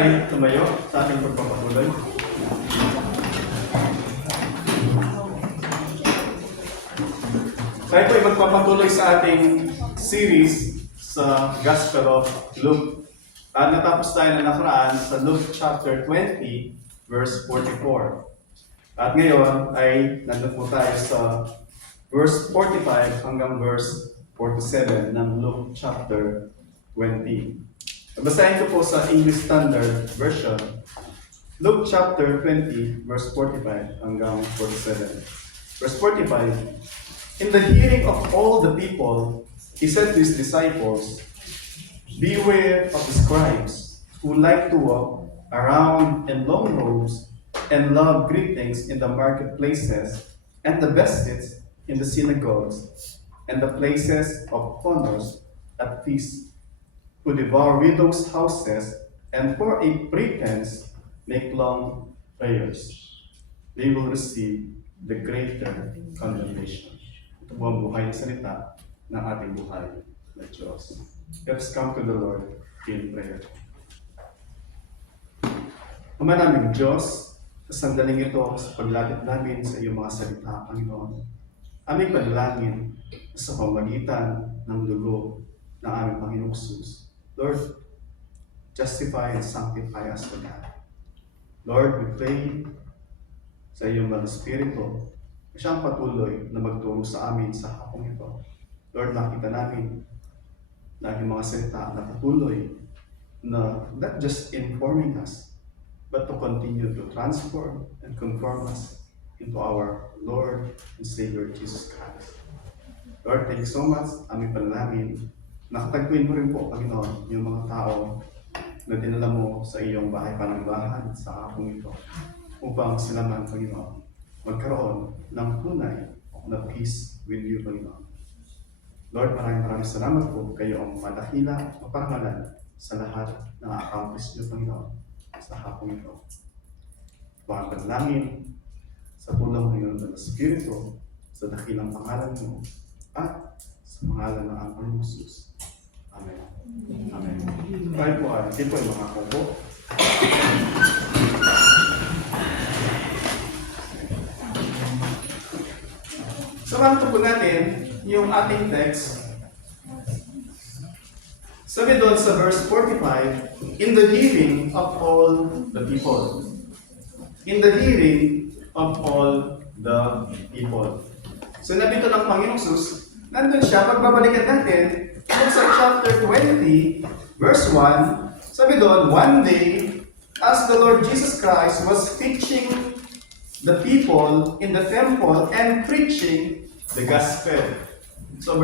ay tumayo sa ating pagpapatuloy. Tayo po ay magpapatuloy sa ating series sa Gospel of Luke. Natapos tayo na nakaraan sa Luke chapter 20, verse 44. At ngayon ay nandun po tayo sa verse 45 hanggang verse 47 ng Luke chapter 20. Basahin ko po sa English Standard Version, Luke chapter 20, verse 45 hanggang 47. Verse 45, in the hearing of all the people, he said to his disciples, beware of the scribes who like to walk around in long robes and love greetings in the marketplaces and the best seats in the synagogues and the places of honors at feasts, who devour widows' houses and for a pretense make long prayers. They will receive the greater condemnation. Ito po ang buhay na salita ng ating buhay na Diyos. Let us come to the Lord in prayer. Ama naming Diyos, sa sandaling ito, sa paglapit namin sa iyong mga salita, Panginoon, aming panalangin sa pamagitan ng dugo ng aming Panginoong Jesus. Lord, justify and sanctify us to God. Lord, we pray sa iyong mga Espiritu na siyang patuloy na magturo sa amin sa hapong ito. Lord, nakita namin na ang mga salita na patuloy na not just informing us, but to continue to transform and conform us into our Lord and Savior Jesus Christ. Lord, thank you so much. Aming panalangin. Nakatagpuin mo rin po, Panginoon, yung mga tao na dinala mo sa iyong bahay panambahan sa hapong ito upang sila man, Panginoon, magkaroon ng tunay na peace with you, Panginoon. Lord, maraming salamat po kayo ang madakila, maparangalan sa lahat ng accomplish niyo, Panginoon, sa hapong ito. Mga panalangin sa tulong ngayon ng Espiritu, sa dakilang pangalan mo, at sa pangalan ng Panginoong Jesus. Amen. Amen. Tayo po ay, ito ay mga kubo. Samahan po natin yung ating text. Sabi doon sa verse 45, in the hearing of all the people. In the hearing of all the people. So nabito ng Panginoong Jesus, nandun siya, pagbabalikan natin, sa chapter 20, verse 1, sabi doon, one day, as the Lord Jesus Christ was teaching the people in the temple and preaching the gospel. So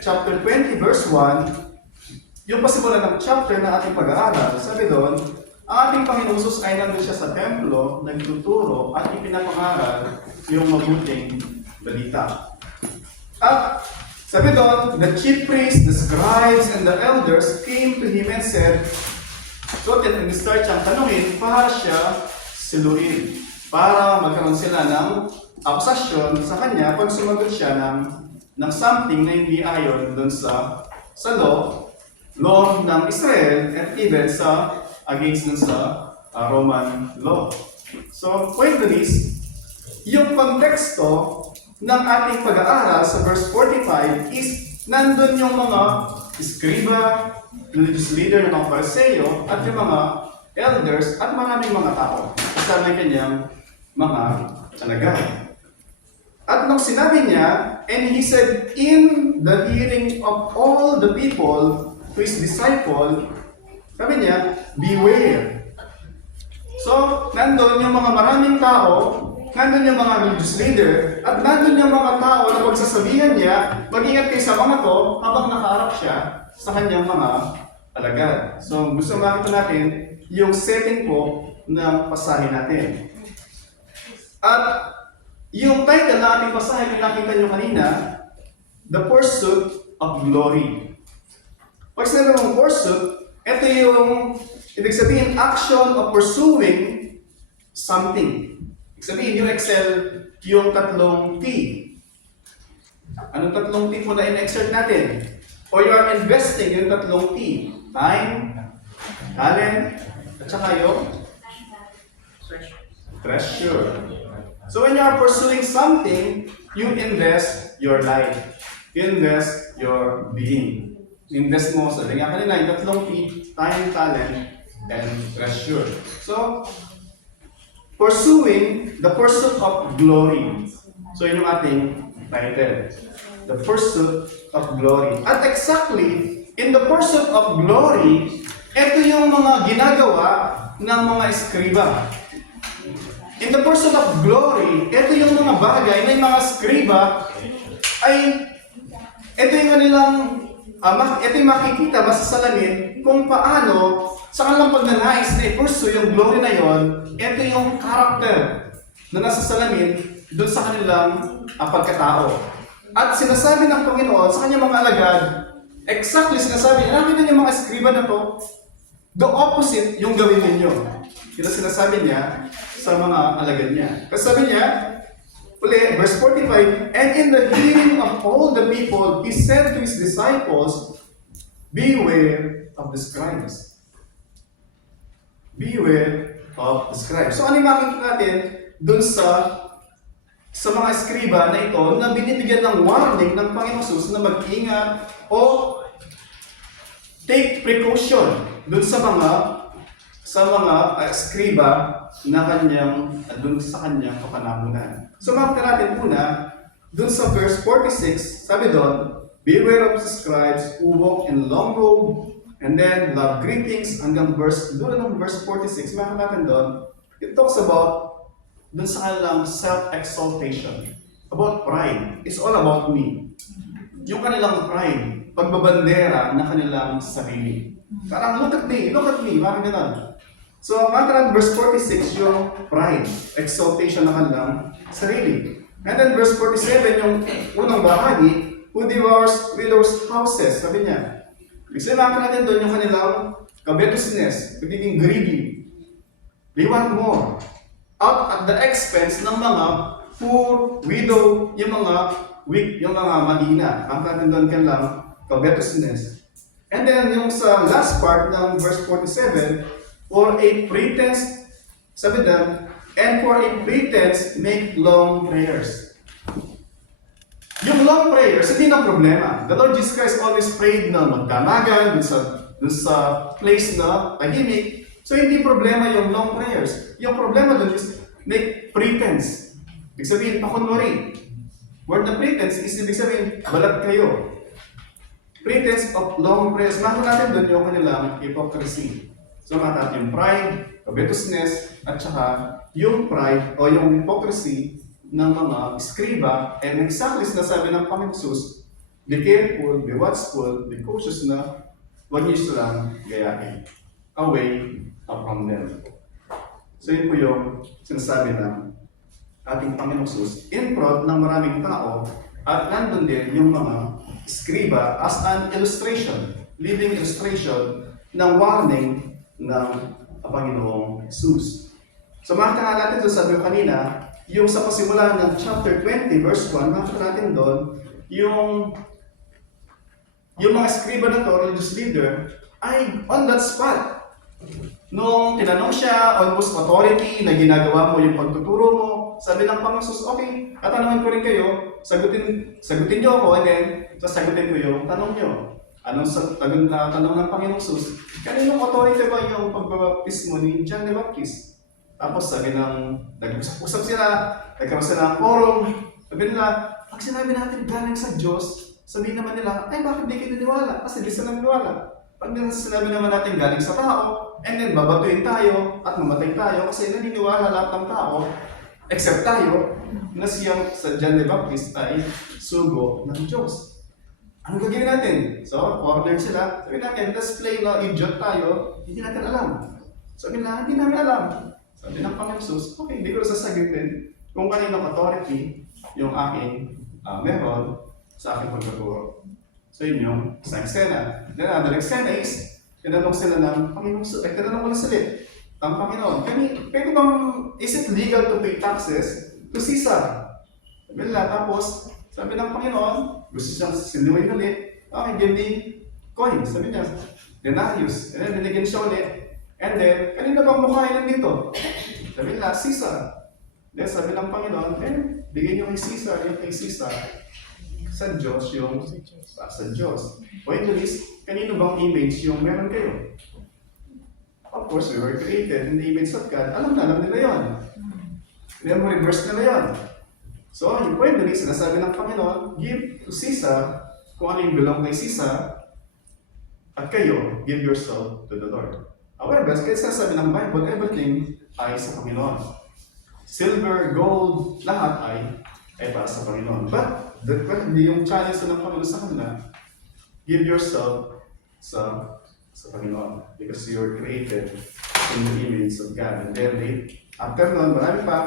chapter 20, verse 1, yung pasimulan ng chapter na ating pag-aaral, sabi doon, ang ating Panginoong Jesus ay nandun siya sa templo, nagtuturo at ipinapangaral yung mabuting balita. At sabi doon, the chief priests, the scribes, and the elders came to him and said, so nag-start siyang tanungin para siya siluin, para magkaroon sila ng akusasyon sa kanya pag sumagot siya ng something na hindi ayon doon sa law ng Israel at even against dun sa Roman law. So, point is, yung konteksto ng ating pag-aaral sa verse 45 is nandun yung mga iskriba, religious leader ng mga Pariseo, at yung mga elders, at maraming mga tao. Kasama kanyang mga alagad. At nung sinabi niya, and he said, in the hearing of all the people, to his disciple, sabi niya, beware. So, nandun yung mga maraming tao, nandun yung mga religious leader, at nandun yung mga tao na pagsasabihan niya, mag-ingat kayo sa mga to habang nakaharap siya sa kanyang mga alagad. So, gusto makita natin yung setting po ng pasahe natin. At yung title na ating pasahe, yung nakita nyo kanina, The Pursuit of Glory. Pag sinabi mong pursuit, ito yung, ibig sabihin, action of pursuing something. Sabihin, yung Excel, yung tatlong T. Anong tatlong T po na in-exert natin? Or you are investing yung tatlong T. Time, talent, At saka yung treasure. So when you are pursuing something, you invest your life. You invest your being. Invest mo sa lagyan kanina yung tatlong P, time, talent, and treasure. So, pursuing the pursuit of glory. So yun yung ating title. The pursuit of glory. At exactly, in the pursuit of glory, ito yung mga ginagawa ng mga eskriba. In the pursuit of glory, ito yung mga bagay na yung mga eskriba ay ito yung kanilang ito yung makikita masasalamin kung paano sa kanilang pagnanais na i-pursue yung glory na yon, ito yung character na nasasalamin doon sa kanilang pagkatao. At sinasabi ng Panginoon sa kanyang mga alagad, exactly sinasabi niya, nakita niyo mga eskriba na to, the opposite yung gawin ninyo. Ito sinasabi niya sa mga alagad niya. Kasi sabi niya, uli, verse 45, and in the hearing of all the people, he said to his disciples, beware of the scribes. Beware of the scribes. So ano yung makikita natin dun sa mga eskriba na ito na binibigyan ng warning ng Panginoon Jesus na mag-ingat o take precaution dun sa mga eskriba na dun sa kanyang kapanahunan. So makita natin muna, dun sa verse 46, sabi doon, beware of the scribes who walk in long robe, and then love greetings, hanggang verse 46, makita natin doon, it talks about dun sa kanilang self-exaltation, about pride. It's all about me. Yung kanilang pride, pagbabandera na kanilang sarili. Parang, look at me, parang gano'n. So, makita verse 46, yung pride, exaltation ng kanilang sarili. And then verse 47, yung unang bahagi, who devours widows' houses, sabi niya. Kasi makita natin doon yung kanilang covetousness, pagiging greedy. They want more. Out at the expense ng mga poor, widow, yung mga weak, yung mga mahina. Makita natin doon kanilang covetousness. And then yung sa last part ng verse 47, for a pretense, sabi doon, and for a pretense, make long prayers. Yung long prayers, hindi na problema. The Lord Jesus Christ always prayed na magdamagan dun sa place na tahimik. So hindi problema yung long prayers. Yung problema dun is make pretense. Ibig sabihin, pakunwari. Word na pretense is ibig sabihin, balat kayo. Pretense of long prayers. Makita natin dun yung kanilang hypocrisy. So makita yung pride, covetousness, at saka yung pride o yung hypocrisy ng mga eskriba, and exactly sinasabi ng Panginoon Jesus, be careful, be watchful, be cautious na huwag niyo silang gayahin. Away from them. So yun po yung sinasabi ng ating Panginoon Jesus in front ng maraming tao, at nandun din yung mga eskriba as an illustration, living illustration ng warning ng Panginoong Jesus. So makita natin doon, sabi ko kanina, yung sa pasimula ng chapter 20, verse 1, makita natin doon, yung mga eskriba na to, religious leader, ay on that spot. Nung tinanong siya, almost authority, na ginagawa mo yung pagtuturo mo, sabi ng Panginoon Jesus, okay, tatanungin ko rin kayo, sagutin niyo ako, and then, sasagutin ko yung tanong niyo. Anong tanong ng Panginoong Jesus? Kaninong authority ba yung pagbabaptismo ni John the Baptist? Tapos sabi nag-usap sila, nagkaroon sila ng forum, sabi nila, pag sinabi natin galing sa Diyos, sabihin naman nila, ay bakit di kayo naniwala? Kasi di sila naniwala. Pag sinabi naman natin galing sa tao, and then babatuin tayo at mamatay tayo kasi naniniwala lahat ng tao, except tayo, na siyang sa John the Baptist ay sugo ng Diyos. Anong gagawin natin? So, cornered sila. Sabi natin, let's play na idiot tayo, hindi natin alam. Sabi nila, hindi namin alam. Sabi ng Panginoon Jesus, okay, hindi ko sasagutin kung kaninong authority yung aking meron sa aking pagkaturo. So, yun yung isang eksena. Then, another eksena is, tinanong sila ng Panginoon Jesus, tinanong ko na sila, ang Panginoon, pwede bang, is it legal to pay taxes to Caesar? Sabi nila, tapos, sabi ng Panginoon, gusto siyang sinuwin ulit, okay, give me coin. Sabi niya, denarius. And then binigyan siya ulit. And then, kanina bang mukha yun nandito? Sabi nila, Caesar. Then sabi ng Panginoon, bigyan niyo kay Caesar, yung kay Caesar. Sa Diyos yung sa Diyos. Point is, kanino bang image yung meron kayo? Of course, we were created in the image of God. Alam nila yon. Memory verse nila yon. So, yung point is, sinasabi ng Panginoon, give to Caesar kung ano yung belong kay Caesar, at kayo, give yourself to the Lord. However, kaya sinasabi ng Bible, everything ay sa Panginoon. Silver, gold, lahat ay para sa Panginoon. But, yung challenge ng Panginoon sa kanila, give yourself sa Panginoon. Because you were created in the image of God. And then, after nun, marami pa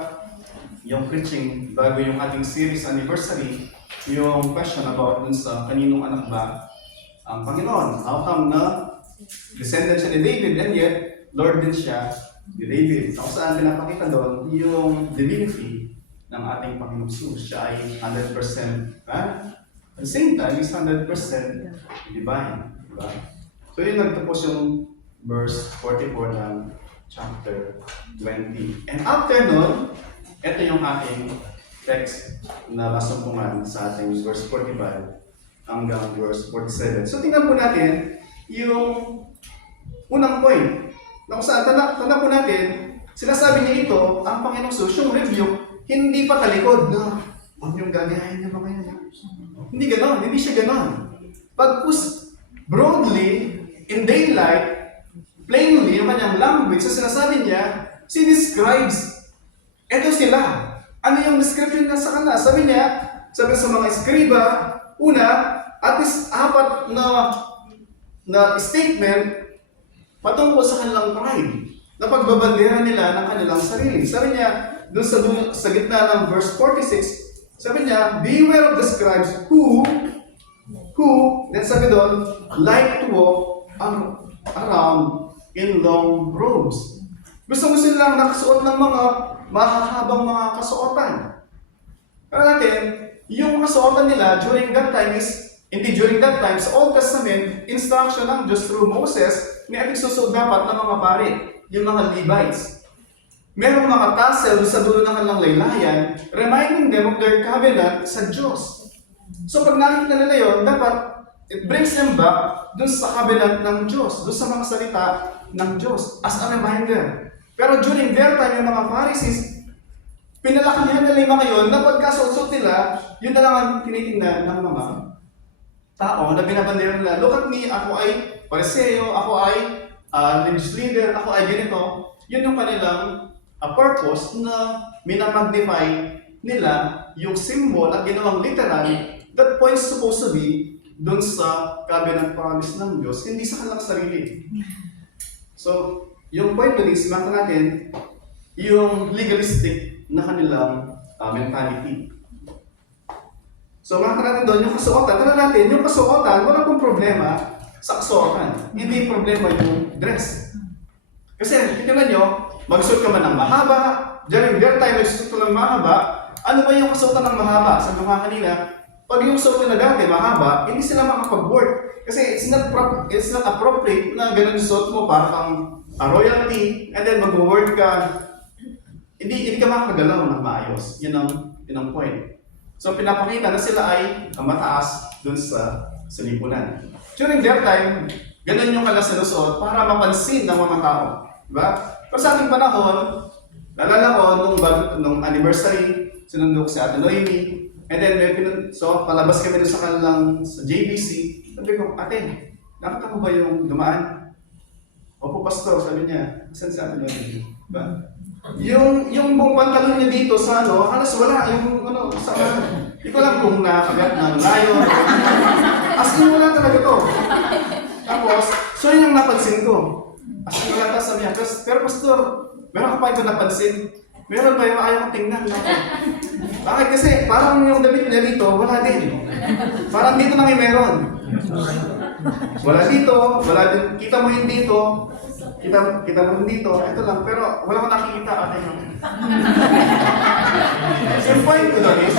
yung preaching, bago yung ating series anniversary, yung question about dun sa kaninong anak ba ang Panginoon. How come na descendant siya ni David, and yet, Lord din siya ni David. Kung saan pinapakita doon, yung divinity ng ating Panginoon Jesus. Siya ay 100% man. At the same time, is 100% divine. Diba? So yun nagtapos yung verse 44 ng chapter 20. And after nun, ito yung ating text na masumpungan sa ating verse 45 hanggang verse 47. So tingnan po natin yung unang point. Na kung saan, tanda po natin, sinasabi niya ito, ang Panginoong Jesus, yung review, hindi pa talikod na, huwag niyong gagayahin niya mga yan. Hindi ganon, hindi siya ganon. Pagpus broadly, in daylight, plainly, yung kanyang language, so sinasabi niya, si describes, eto sila. Ano yung description niya sa kanila? Sabi sa mga eskriba, una, at least 4 na statement patungkol sa kanilang pride, na pagbabandera nila ng kanilang sarili. Sabi niya, doon sa gitna ng verse 46, sabi niya, beware of the scribes who, then sabi doon, like to walk around in long robes. Gusto nilang nakasuot ng mga mahahabang mga kasuotan. Pero natin, yung kasuotan nila during that time is, hindi during that time, sa Old Testament, instruction ng Diyos through Moses, may ating susunod dapat ng mga pare, yung mga Levites. Merong mga tassel sa dulo ng kanilang laylayan, reminding them of their covenant sa Diyos. So pag nakikita nila yun, dapat it brings them back dun sa covenant ng Diyos, dun sa mga salita ng Diyos, as a reminder. Pero during their time, yung mga Pharisees, pinalakihan nila yung mga yun, na pagkasuot nila, yun na lang ang tinitingnan ng mga tao na binabandera nila. Look at me, ako ay Pariseo, ako ay religious leader, ako ay ganito. Yun yung kanilang purpose na minamagnify nila yung symbol at ginawang literal that points supposed to be dun sa covenant promise ng Diyos, hindi sa kanilang sarili. So, yung point doon is, makita natin yung legalistic na kanilang mentality. So, makita natin doon yung kasuotan. Tala natin, yung kasuotan, wala pong problema sa kasuotan. Hindi problema yung dress. Kasi, tingnan nyo, magsuot ka man ng mahaba, during their time, magsuot ka ng mahaba, ano ba yung kasuotan ng mahaba? Sabi ko nga kanina, pag yung suot nila dati mahaba, hindi sila makapag-work. Kasi it's not appropriate na ganun yung suot mo para kang royalty, and then mag-work ka. Hindi ka makakagalaw ng maayos. Yun ang point. So pinapakita na sila ay mataas dun sa lipunan. During their time, ganun yung kanilang sinusuot para mapansin ng mga tao. Diba? Pero sa ating panahon, nalala ko nung anniversary, sinundo ko si Ate Noemi, and then so palabas kami sa kanilang sa JBC. Sabi ko, ate, nakita mo ba yung dumaan? Opo, pastor, sabi niya. Saan si Ate Noemi? Diba? Yung buong pantalon niya dito sa halos wala. Hindi ko alam kung nakagat ng layon. As in, wala talaga to. Tapos, so yun yung napansin ko. As in, wala ta sabi niya. Pero pastor, meron ka pa ito napansin? Meron ba yung ayaw kong tingnan? Bakit? Kasi parang yung damit niya dito, wala din. Parang dito na may meron. Wala dito, wala din. Kita mo yung dito. Kita mo dito, ito lang, pero wala akong nakikita ate. Yung point ko doon is,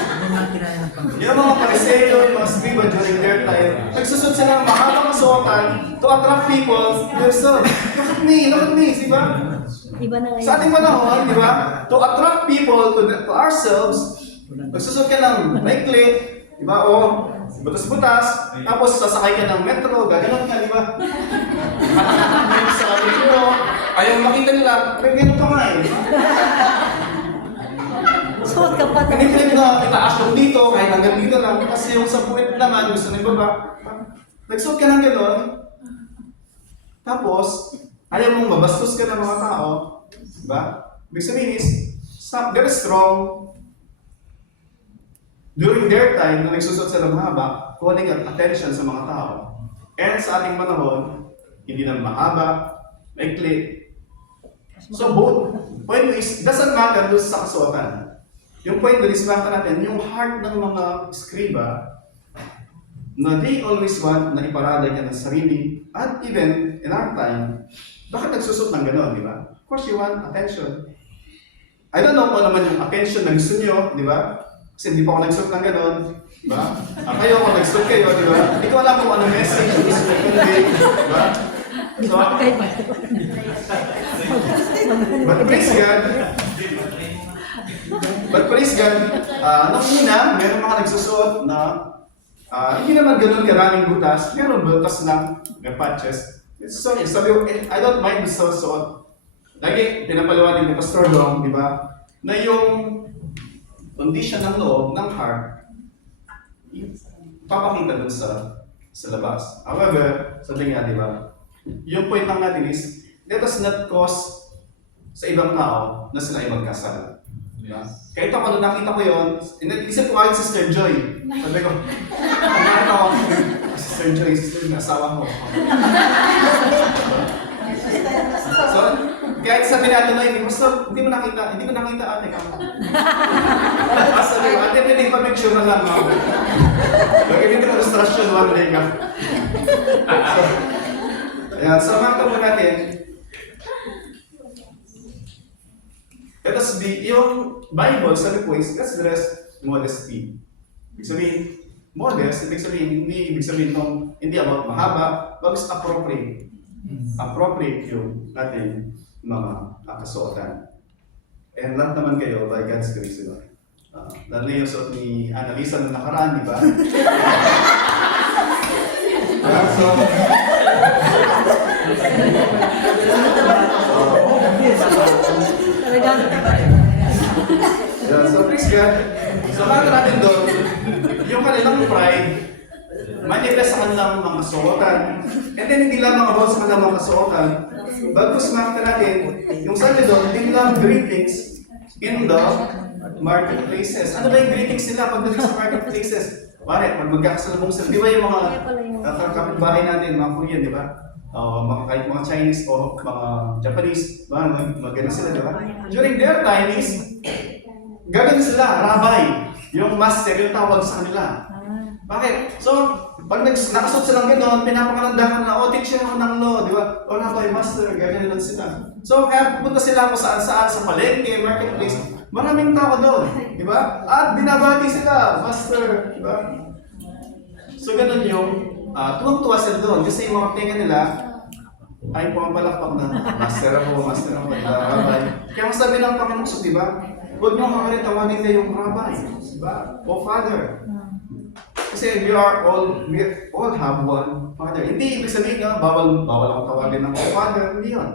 yung mga Pariseo, yung mga Scriba during their time, nagsusot sila ng mahabang kasuotan to attract people to their self. Look at me, di ba? Iba na ngayon. Sa ating panahon, di ba? To attract people to ourselves, nagsusot ka ng maikli, di ba? O butas-butas, tapos sasakay ka ng metro, gaganon ka, di ba? Sa ating mo, ayaw makita nila, pero ganun pa nga eh. Suot ka pa. Kaniklaim na itaas yung dito, kahit hanggang dito lang, kasi yung sa puwet naman, gusto na ibaba. Nagsuot ka ng gano'n, tapos, ayaw mong mabastos ka ng mga tao, diba? Ibig sabihin is, very strong. During their time, na nagsusot sila mahaba, calling attention sa mga tao. And sa ating panahon, hindi na mahaba, maikli. So both, point is, doesn't matter doon sa kasuotan. Yung point doon is, baka natin, yung heart ng mga Scriba, na they always want na iparada niya ng sarili, at even in our time, bakit nagsusot ng gano'n, di ba? Of course, you want attention. I don't know kung ano naman yung attention na gusto nyo, di ba? Kasi hindi pa ako nagsusot ng gano'n, di ba? Kayo, kung nagsusot kayo, di ba? Hindi ko alam kung ano message yung gusto nyo convey, di ba? So, but praise God, nung una, meron mga nagsusuot na hindi naman ganun karaming butas, meron butas lang, may patches. So, sabi ko, I don't mind the suot. Lagi, pinapaliwanag ni Pastor Dong, di ba? Na yung condition ng loob, ng heart, papakita dun sa labas. However, sabi nga, di ba? Yung point lang natin is, let us not cause sa ibang tao na sila ay magkasal. Diba? Kahit ako, nung nakita ko yun, isip ko kahit Sister Joy. Sabi ko, nakita ko, Sister Joy, Sister Joy, asawa ko. So, kahit sabi natin na, hindi mo nakita ate ka. Sabi ko, ate, hindi pa picture na lang ako. Bakit hindi mo illustration one day ka. So, makita po natin, let us be, yung Bible, sabi po is, let's dress modesty. Ibig sabihin, modest, hindi ibig sabihin nung, hindi about mahaba, but it's appropriate. Appropriate yung ating mga kasuotan. And lahat naman kayo, by God's grace, diba? Lalo yung suot ni Annalisa na nakaraan, di ba? So, praise God. So, bakit natin doon, yung kanilang pride, manifest sa kanilang mga kasuotan. And then, hindi lamang about sa kanilang mga kasuotan, bagkus makita natin, yung sabi doon, they love greetings in the marketplaces. Ano ba yung greetings nila pagdating sa marketplaces? Bakit? Pag magkakasalubong sila, di ba yung mga kapitbahay natin, mga Korean, di ba? Kahit mga Chinese o mga Japanese, maganda sila, di ba? During their time is, gagawin sila, rabbi, yung master, yung tawag sa kanila. Bakit? So, pag nakasot silang gano'n, pinapakalandakan na, teacher ako ng law, di ba? O rabbi, master, gagawin lang sila. So, kaya pupunta sila kung saan-saan, sa palengke, marketplace, maraming tao doon, di ba? At binabati sila, master, di ba? So, gano'n yung tuwang-tuwa sila doon kasi yung mga tinga nila ay pumapalakpak na master ako, di ba? Rabbi. Kaya masabi ng Panginoon, so, di ba? Huwag niyo kakalit tawagin kayo yung rabbi, di ba? O father. Kasi we all have one father. Hindi ibig sabihin na bawal akong tawagin ng father, hindi yun.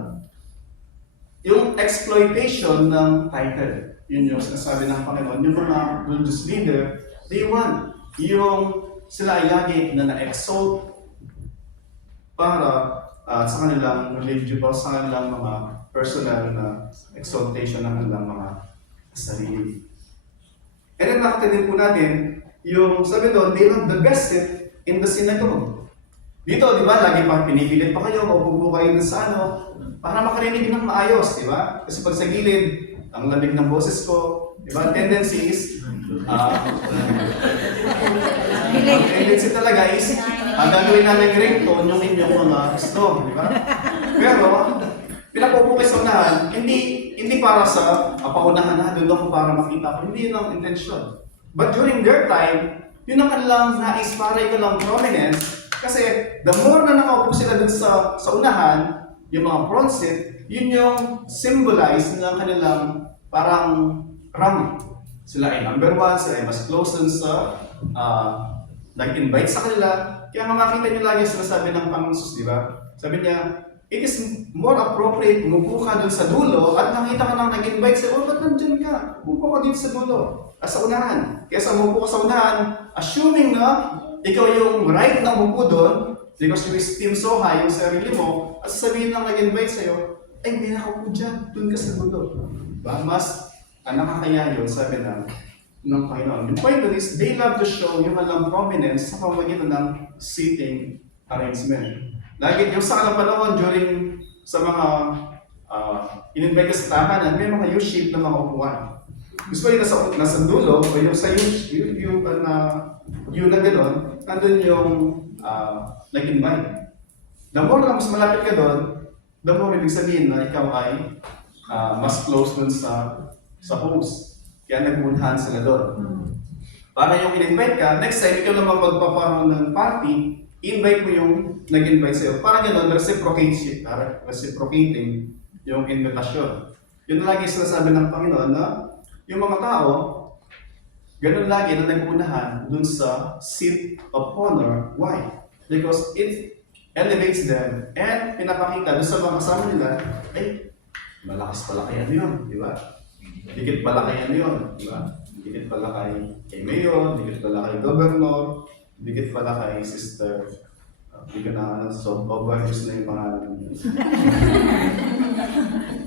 Yung exploitation ng title, yun yung sinasabi ng Panginoon. Yung mga religious leader, they want yung sila ay lagi na na-exalt para sa kanilang religion o sa kanilang mga personal na exaltation ng kanilang mga sarili. And then nakita din po natin, yung sabi doon, they love the gossip in the synagogue. Dito, di ba, lagi pa pinipilit pa kayo, maupupo kayo dun sa ano, para makarinig ng maayos, di ba? Kasi pag sa gilid, ang lamig ng boses ko, di ba, tendency is, ang tendency talaga is, ang gagawin namin ringtone yung inyong mga gusto, di ba? Pero, pinapupo kayo sa unahan, hindi hindi para sa paunahan na doon ako para makita ko. Hindi yun ang intensyon. But during their time, yun ang kanilang nais para ikaw ng prominence. Kasi the more na nakaupo sila dun sa unahan, yung mga front seat, yun yung symbolize ng kanilang parang rank. Sila ay number 1, sila ay mas close dun sa nag-invite sa kanila. Kaya nga makita nyo lagi sinasabi ng Panginoon Jesus, di ba? Sabi niya, it is more appropriate umupo ka dun sa dulo at nakita ka nang nag-invite sa'yo, ba't nandyan ka? Umupo ka dito sa dulo, sa unahan. Kaya sa umupo ka sa unahan, assuming na ikaw yung right na umupo doon, because you esteem so high yung sarili mo, at sasabihin lang nag-invite sa'yo, ay hindi nakaupo dyan, dun ka sa dulo. Diba? Mas nakakaya yun, sabi ng Panginoon. The point is, they love to show yung kanilang prominence sa pamamagitan ng seating arrangement. Lagi yung sa kanilang panahon during sa mga in-invite ka sa tahanan, may mga U-shape na mga upuan. Gusto yung nasa dulo, o yung sa U na gano'n, nandun yung nag-invite. The more na mas malapit ka doon, the more ibig sabihin na ikaw ay mas close dun sa host. Kaya nag-unahan sila doon. Para yung in-invite ka, next time ikaw naman magpaparoon ng party, invite mo yung nag-invite sa'yo. Para gano'n, reciprocating yung invitation. Yun lagi sinasabi ng Panginoon na yung mga tao, ganun lagi na nag-unahan dun sa seat of honor. Why? Because it elevates them and pinapakita dun sa mga kasama nila, ay, malakas pala kaya yun, di ba? Dikit pala kaya yun, di ba? Dikit pala kay Mayor, dikit pala kay Governor, dikit pala kay Sister. Hindi ko na so overuse na yung pangalan niya.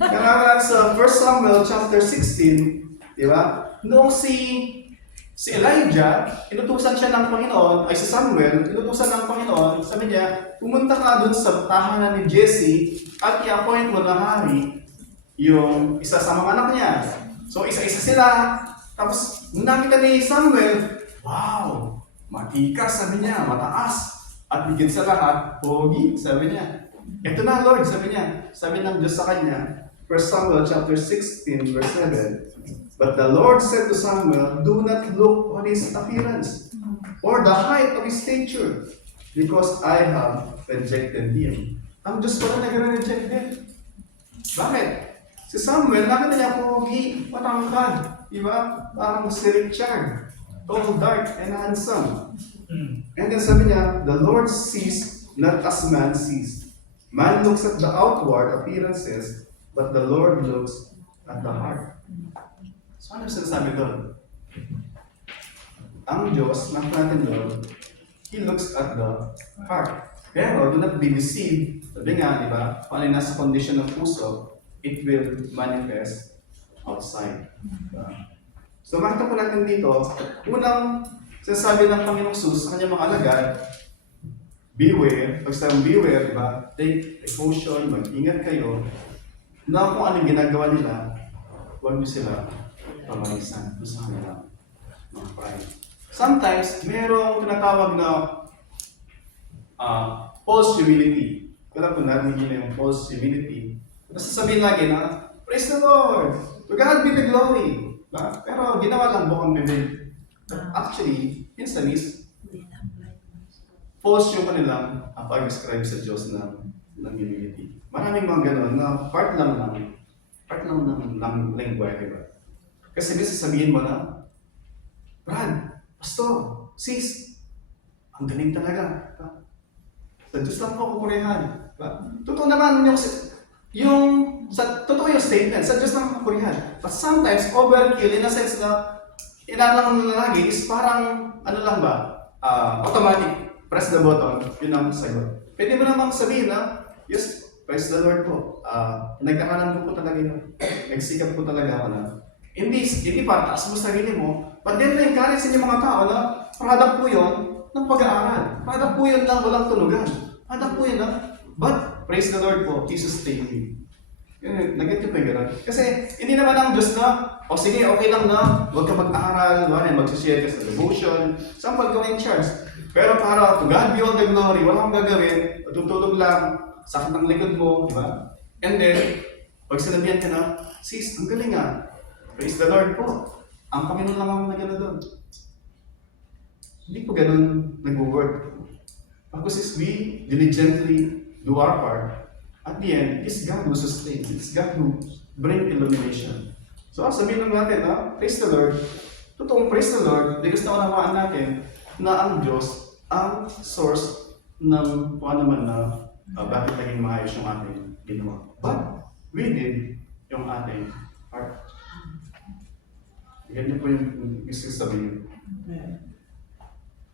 Kaya sa 1 Samuel chapter 16, di ba? Noong si Elijah, inutusan siya ng Panginoon, ay si Samuel, inutusan ng Panginoon, sabi niya, pumunta ka dun sa tahanan ni Jesse at i-appoint mo na hari yung isa sa mga anak niya. So isa-isa sila, tapos nung nakita ni Samuel, wow, matikas, sabi niya, mataas. At bigyan sa lahat, pogi, sabi niya. Ito na, Lord, sabi niya. Sabi ng Diyos sa kanya, 1 Samuel chapter 16, verse 7. But the Lord said to Samuel, do not look on his appearance, or the height of his stature, because I have rejected him. Ang Diyos pala nag-reject din. Bakit? Si Samuel, nakita niya, pogi, matangkad. Diba? Parang si Richard. Tall, dark, and handsome. And then sabi niya, the Lord sees not as man sees. Man looks at the outward appearances, but the Lord looks at the heart. So ano sinasabi doon? Ang Diyos, nakita natin doon, He looks at the heart. Pero do not be deceived. Sabi nga, di ba? Kung ano nasa condition ng puso, it will manifest outside. Diba? So makita po natin dito, unang sinasabi ng Panginoong Jesus sa kanyang mga alagad, beware, pag sabang beware, diba? Take precaution, mag-ingat kayo, na kung anong ginagawa nila, huwag niyo sila pamalisan doon sa kanilang mga pride. Sometimes, mayroong tinatawag na false humility. Kaya kung narinig nyo yung false humility, nasasabihin lagi na, praise the Lord! To God be the glory! Diba? Pero ginawa lang bukang bibig. Actually, minsan is false yung kanilang pag-describe sa Diyos ng humility. Maraming mga gano'n na part lang ng lengguwahe, diba? Kasi minsan sabihin mo na, Brad, Pastor, Sis, ang galing talaga. Diba? Sa Diyos lang po kupurihan. Diba? Totoo naman totoo yung statement, sa Diyos lang kupurihan. But sometimes, overkill in a sense na inalang na lagi is parang, ano lang ba, automatic, press the button, yun ang sagot. Pwede mo namang sabihin na, yes, praise the Lord po, nagkakanan ko po talaga yun, nagsikap po talaga ako na. Hindi para taas mo sarili mo, but then na-encourage sa mga tao na product po yun ng pag-aaral. Product po yun ng walang tulugan. Product po yun na, but praise the Lord po, Jesus stay me. Nag-get pa yung gano'n. Kasi hindi naman ang Diyos na, o sige, okay lang na, huwag ka mag-aaral, mag-share ka sa devotion, sample ka in charge. Pero para to God be all the glory, wala kang gagawin, tutulog lang, sakit ng likod mo, di ba? And then, pag sinabihan ka na, sis, ang galing ah. Praise the Lord po. Ang Panginoon lang ang nagano doon. Hindi po ganun nag-work. Pag sis, we diligently do our part, at the end, it's God who sustains. It's God who bring illumination. So, sabihin lang natin, praise the Lord. Totoong praise the Lord, because naunawaan natin na ang Diyos ang source ng kung ano man na bakit naging maayos yung ating ginawa. But, we did yung ating part. Ganyan po yung gusto sabihin.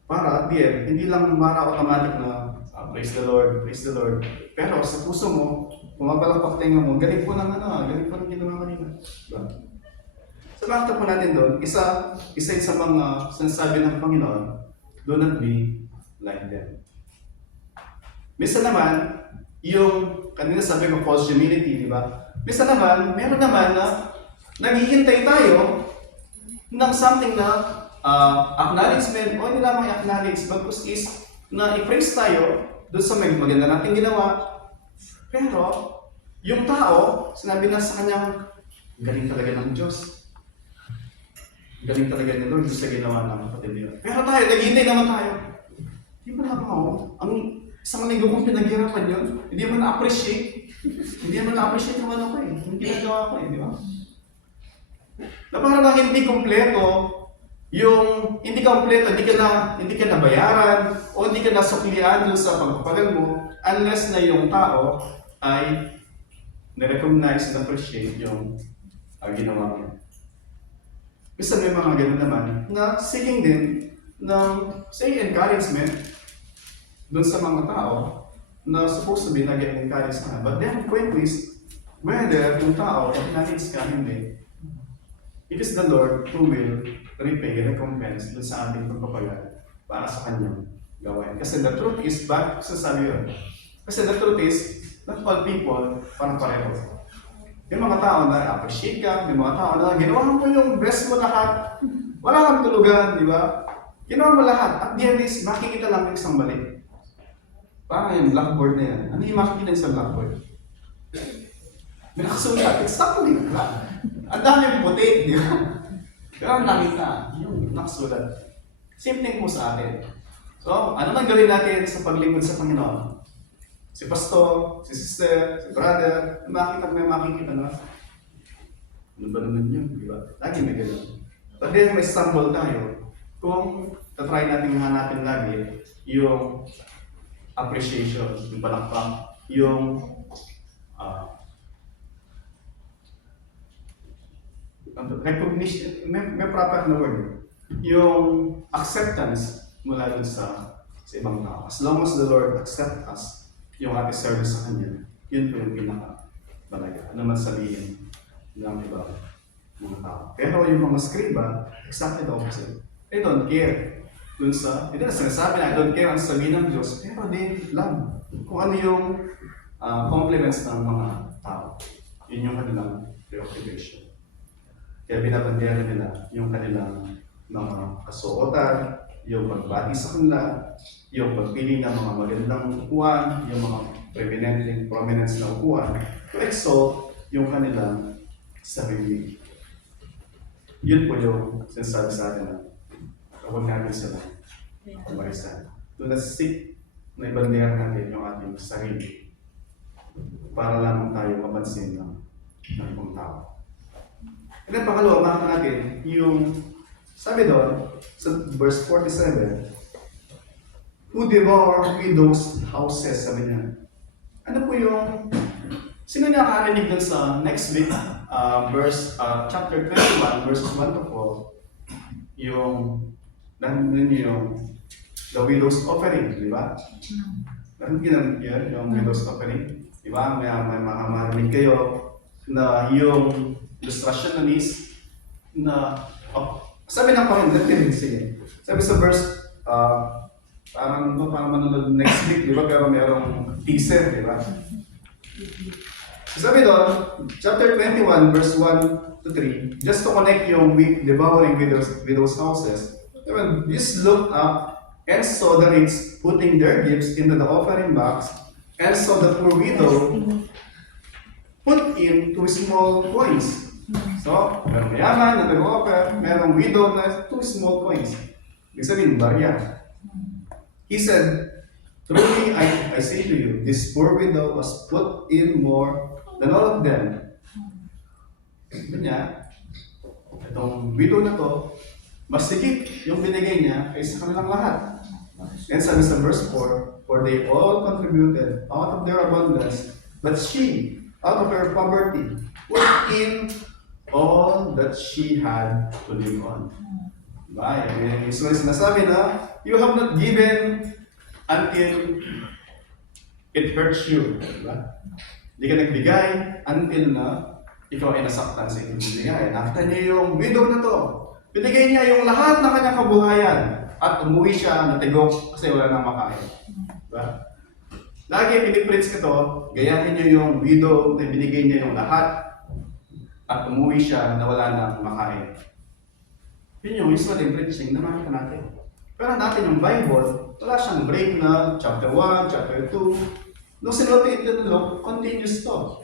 Para at the end, hindi lang automatic na praise the Lord, praise the Lord. Pero sa puso mo, pumapalakpak tenga mo, galing po ng galing po ng ginawa kanina. Diba? So nakita po natin doon, isa sa mga sinasabi ng Panginoon, do not be like them. Minsan naman, yung kanina sabi ko false humility, di ba? Minsan naman, meron naman na naghihintay tayo ng something na acknowledgement o hindi lamang i-acknowledge, bagkus is na i-praise tayo doon sa maganda natin ginawa. Pero, yung tao, sinabi na sa kanyang, galing talaga ng Diyos. Galing talaga ni Lord sa ginawa ng kapatid niya. Pero tayo, naghihintay naman tayo. Hindi mo naman ako. Ang isang linggo kong pinaghirapan yun, hindi mo na-appreciate. Hindi mo na-appreciate naman ako eh. Hindi ginagawa ko eh, di ba? Na parang lang hindi kompleto, hindi ka nabayaran o hindi ka nasuklian doon sa pagpapagal mo unless na yung tao ay na-recognize and appreciate yung ginawa mo. Bisa may mga ganun naman na seeking din ng, say, encouragement doon sa mga tao na supposed to be nag-encourage ka. But then, point is, whether yung tao acknowledge ka, hindi. It is the Lord who will repay, recompense doon sa ating pagpapagal para sa kanyang gawain. Kasi the truth is, bakit sasabi yun? Kasi the truth is, not all people parang pareho. May mga tao na appreciate ka, may mga tao na ginawa mo yung best mo lahat. Wala kang tulugan, di ba? Ginawa mo lahat. At the end is, makikita lang yung isang mali. Parang yung blackboard na yan. Ano yung makikita sa blackboard? May nakasulat. Exactly. Ang dami yung puti, di ba? Pero ang nakita, yung nakasulat. Same thing mo sa atin. So, ano man gawin natin sa paglingkod sa Panginoon? Si pastor, si sister, si brother, may makikita na. Ano ba naman yun, di ba? Lagi may gano'n. But then may stumble tayo kung tatry natin hanapin lagi yung appreciation, yung palakpak, yung recognition, may proper na word, yung acceptance mula dun sa ibang tao. As long as the Lord accept us, yung ating service sa Kanya, yun po yung pinaka-balaga. Ano man sabihin ng iba mga tao. Pero yung mga scriba, exactly the opposite. They don't care. Dun sa, hindi na sinasabi na, I don't care ang sabihin ng Diyos, pero they love kung ano yung compliments ng mga tao. Yun yung kanilang preoccupation. Kaya binabandera nila yung kanilang mga kasuotan, yung pagbati sa kanila, yung pagpili ng mga magandang upuan, yung mga prominence na upuan, to exalt yung kanilang sarili. Yun po yung sinasabi sa atin na huwag natin sila pabarisan. To na-seek na ibandera natin yung ating sarili para lamang tayo mapansin ng ibang tao. And then pangalawa, makita natin yung sabi doon, sa verse 47, who devour widows' houses, sabi niya. Ano po yung, sino nakakarinig doon sa next week, chapter 21, verses 1 to 4, yung the widow's offering, di ba? Bakit ginamit yan, yung widow's offering? Di ba? May marinig kayo na yung illustration na sabi ng Panginoon, natinig siya. Sabi sa verse, parang manunod next week, di ba? Pero mayroong teaser, di ba? Sabi doon, chapter 21, verse 1 to 3, just to connect yung devouring widows' houses, just looked up and saw the rich putting their gifts into the offering box, and saw the poor widow put in 2 small coins. So, merong mayaman na nag-offer, merong widow na 2 small coins. Ibig sabihin, barya. He said, truly I say to you, this poor widow was put in more than all of them. Kanya, itong widow na to, mas higit yung binigay niya kaysa kanilang lahat. And sabi sa verse 4, for they all contributed out of their abundance, but she, out of her poverty, put in all that she had to live on. Diba? Yung sinasabi na, you have not given until it hurts you. Diba? Hindi ka nagbigay until na ikaw ay nasaktan sa inyong binigay. Nakita niya yung widow na to. Binigay niya yung lahat ng kanyang kabuhayan at umuwi siya na tigok kasi wala nang makain. Diba? Lagi pinipreach ko to, gayahin niyo yung widow na binigay niya yung lahat at umuwi siya na wala nang makain. Yun yung usual preaching na makita natin. Pero natin yung Bible, wala siyang break na chapter 1, chapter 2. Nung sinulat ito ng Luke, continuous to.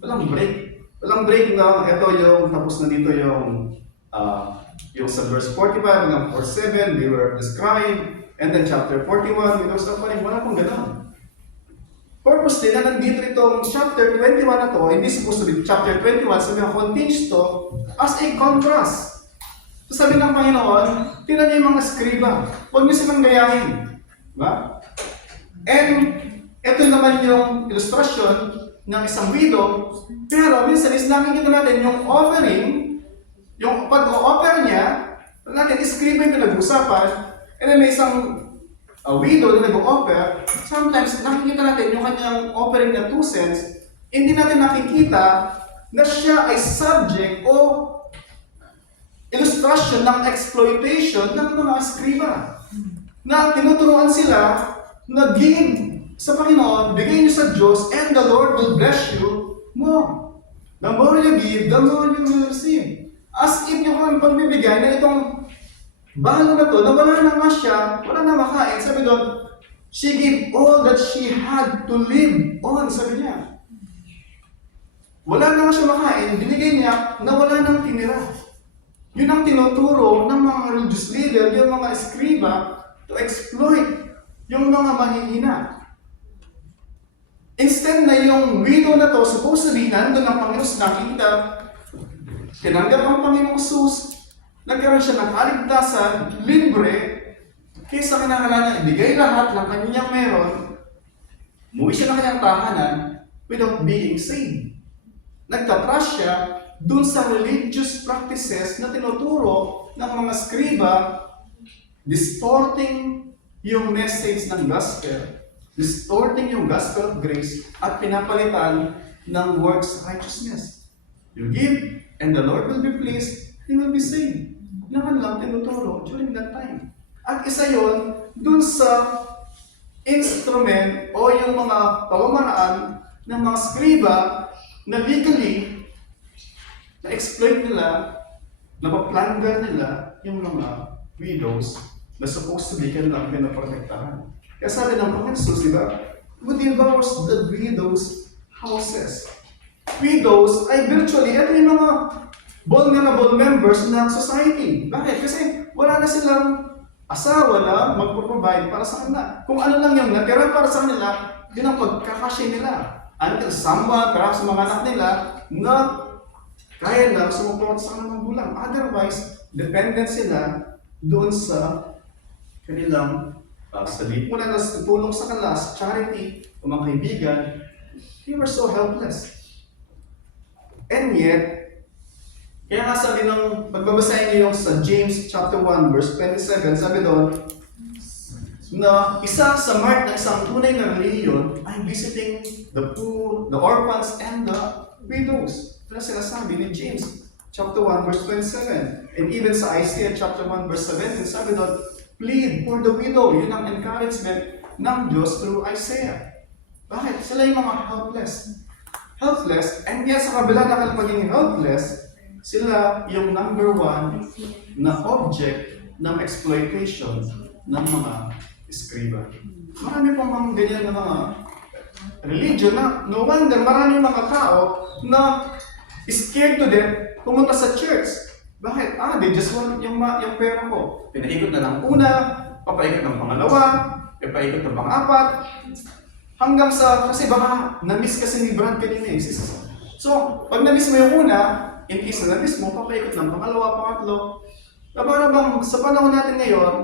Walang break. Walang break na ito yung tapos na dito yung sa verse 45 hanggang 47, we were described, and then chapter 41, we were suffering. Wala pong gano'n. Purpose din na nandito itong chapter 21 na to, hindi supposed to be chapter 21, sabi ng continues to as a contrast. So sabi ng Panginoon, tingnan niyo yung mga skriba, huwag niyo silang gayahin. Diba? And ito naman yung illustration ng isang widow, pero minsan is nakikita natin yung offering, yung pag-o-offer niya, natin iskriba yung pinag-usapan, and then may isang widow na nag-o-offer, sometimes nakikita natin yung kanyang offering na 2 cents, hindi natin nakikita na siya ay subject o illustration ng exploitation ng mga skriba. Na tinuturuan sila na give sa Panginoon, bigay niyo sa Diyos, and the Lord will bless you more. The more you give, the more you will receive. As if yung pagbibigay na itong balo na to, na wala na nga siya, wala na makain. Sabi doon, she gave all that she had to live on, sabi niya. Wala na nga siya makain, binigay niya na wala nang tinira. Yun ang tinuturo ng mga religious leader, yung mga eskriba, to exploit yung mga mahihina. Instead na yung widow na to, supposedly, nandun ang Panginoon sa nakikita, tinanggap ang Panginoong Jesus, nagkaroon siya ng kaligtasan, libre, kaysa kinakailangan ibigay lahat ng kanyang meron, umuwi siya ng kanyang tahanan without being saved. Nagtatras siya dun sa religious practices na tinuturo ng mga skriba, distorting yung message ng gospel, distorting yung gospel of grace, at pinapalitan ng works righteousness. You give, and the Lord will be pleased, He will be saved. Naman lang tinuturo during that time. At isa yon dun sa instrument o yung mga pamamaraan ng mga skriba na legally na-exploit nila, napaplunder nila yung mga widows na supposed to be kanilang pinaprotektahan. Kaya sabi ng Panginoon Jesus, di ba? Who devours the widows' houses? Widows ay virtually, ito yung mga vulnerable members ng society. Bakit? Kasi wala na silang asawa na magpo-provide para sa kanila. Kung ano lang yung natira para sa kanila, yun ang pagkakasya nila. Until someone, perhaps mga anak nila, na kaya na sumuporta sa kanilang magulang. Otherwise, dependent sila doon sa kanilang sa lipunan na tulong sa kanila, sa charity, o mga kaibigan. They were so helpless. And yet, kaya nga sabi ng, pagbabasahin niyo yung sa James chapter 1 verse 27, sabi doon, na isa sa mark ng isang tunay na reliyon ay visiting the poor, the orphans, and the widows. Ito na sinasabi ni James chapter 1 verse 27. And even sa Isaiah chapter 1 verse 17, sabi doon, plead for the widow. Yun ang encouragement ng Diyos through Isaiah. Bakit? Sila yung mga helpless. Helpless, and yet sa kabila ng pagiging helpless, sila yung number 1 na object ng exploitation ng mga eskriba. Marami pong mga ganyan na mga religion na no wonder maraming mga tao na scared to death pumunta sa church. Bakit? They just want yung pera ko. Pinaikot na ng una, papaikot ng pangalawa, papaikot ng pang-apat, hanggang sa, kasi baka na-miss kasi ni Brad kanina eh. So, pag na-miss mo yung una, in case na na-miss mo, papaikot ng pangalawa, pangatlo. Para bang sa panahon natin ngayon,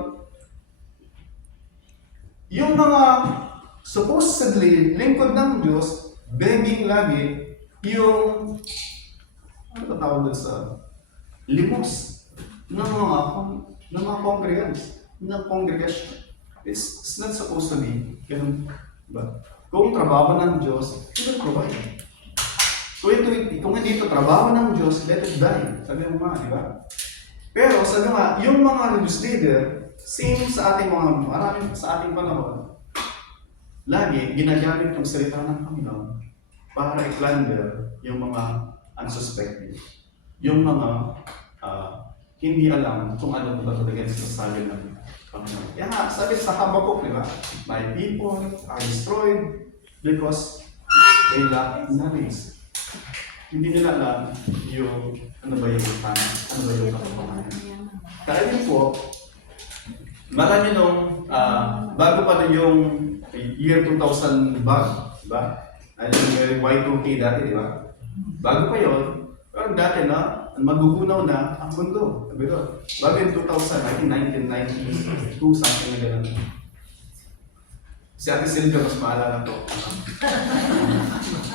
yung mga supposedly lingkod ng Diyos, begging lagi yung, ano ba tawag doon sa limos ng mga congregants, ng congregation. It's not supposed to be ganun. But kung trabaho ng Diyos, He will provide. Kung hindi ito trabaho ng Diyos, let it die. Sabi mo nga, di ba? Pero sabi nga, yung mga religious leader, same sa ating maraming sa ating panahon, lagi ginagamit yung salita ng Panginoon para i-plunder yung mga unsuspecting. Yung mga hindi alam kung ano ba talaga sa sabi ng Panginoon. Kaya nga, sabi sa Habakuk, di ba? My people are destroyed because they lack knowledge. Hindi nila alam yung ano ba yung utang, ano ba yung katotohanan. Kaya din po, marami nung bago pa din yung year 2000 bago, di ba? Yung Y2K dati, di ba? Bago pa yun, pero dati na, magugunaw na ang mundo. Sabi ko, bago yung 2000, I think 1992, something na gano'n. Si Ate Silvia, mas maalala to.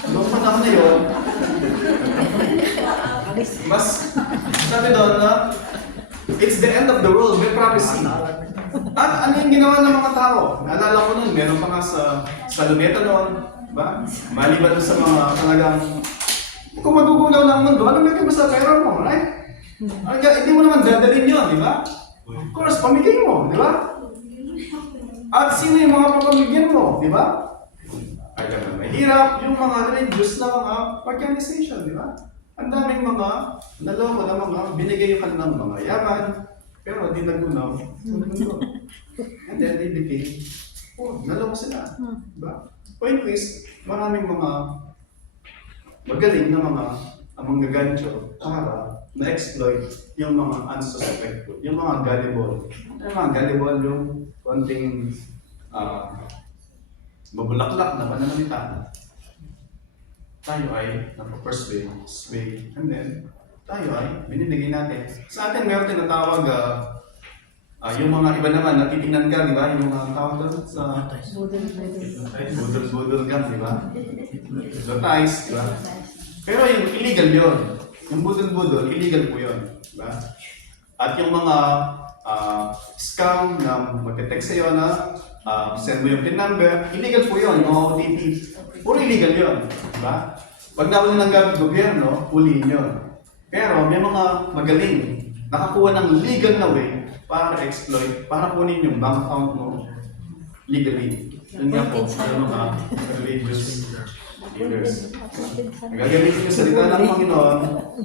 Noong panahon na yun, mas, sabi doon na, it's the end of the world, may prophecy. At ano yung ginawa ng mga tao? Naalala ko nun, meron pa nga sa Lumeta noon, ba? Maliban doon sa mga talagang, kung magugunaw ng mundo, ano gagawin mo sa pera mo, right? Hindi mo naman dadalhin yun, di ba? Of course, pamigay mo, di ba? At sino yung mga papamigyan mo, di ba? Ay, ganun, mahirap yung mga religious na mga organization, di ba? Ang daming mga naloko na mga binigay yung kanilang mga yaman, pero di nagunaw sa mundo. And then they became, naloko sila, di ba? Point is, maraming mga magaling na mga manggagancho para na-exploit yung mga unsuspected, yung mga gullible. Yung mga gullible yung konting mabulaklak na pananalita. Tayo ay napapersuade, sway, and then tayo ay binibigay natin. Sa atin meron tinatawag yung mga iba naman, natitingnan ka, di ba? Yung mga tawag doon sa budol-budol ka, di ba? Advertise, di ba? Pero yung illegal yun. Yung budol-budol, illegal po yun. Di ba? At yung mga scam na magte-text sa'yo na send mo yung PIN number, illegal po yun, yung OTP. Puro illegal yun. Di ba? Pag nahuli ng gobyerno, huliin yun. Pero may mga magaling, nakakuha ng legal na way para exploit, para kunin yung bank account mo legally. Yun nga po, yung mga religious leaders. Gagamitin yung salita ng Panginoon.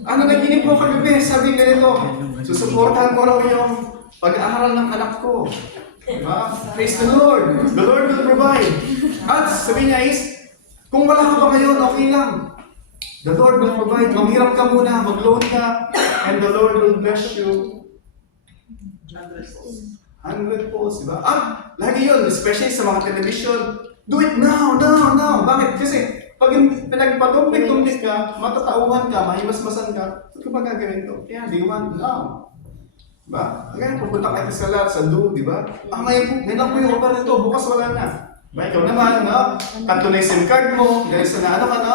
Ano naginip ko kagabi? Sabi ganito, susuportahan ko raw yung pag-aaral ng anak ko. Diba? Praise the Lord! The Lord will provide. At sabi niya is, kung wala ka pa ngayon, okay lang. The Lord will provide. Maghirap ka muna, mag-loan ka, and the Lord will bless you. 100 folds, diba? Lagi yun, especially sa mga television. Do it now, now, now. Bakit? Kasi pag pinagpatumpik-tumpik ka, matatauhan ka, mahimasmasan ka, ito ba gagawin to? Kaya they want now. Diba? Kaya pupunta kayo sa lahat, sa do, diba? Ngayon lang po yung offer nito, bukas wala na. Diba? Ikaw naman, no? Kanto na yung SIM card mo, dahil sa na ano ka, no?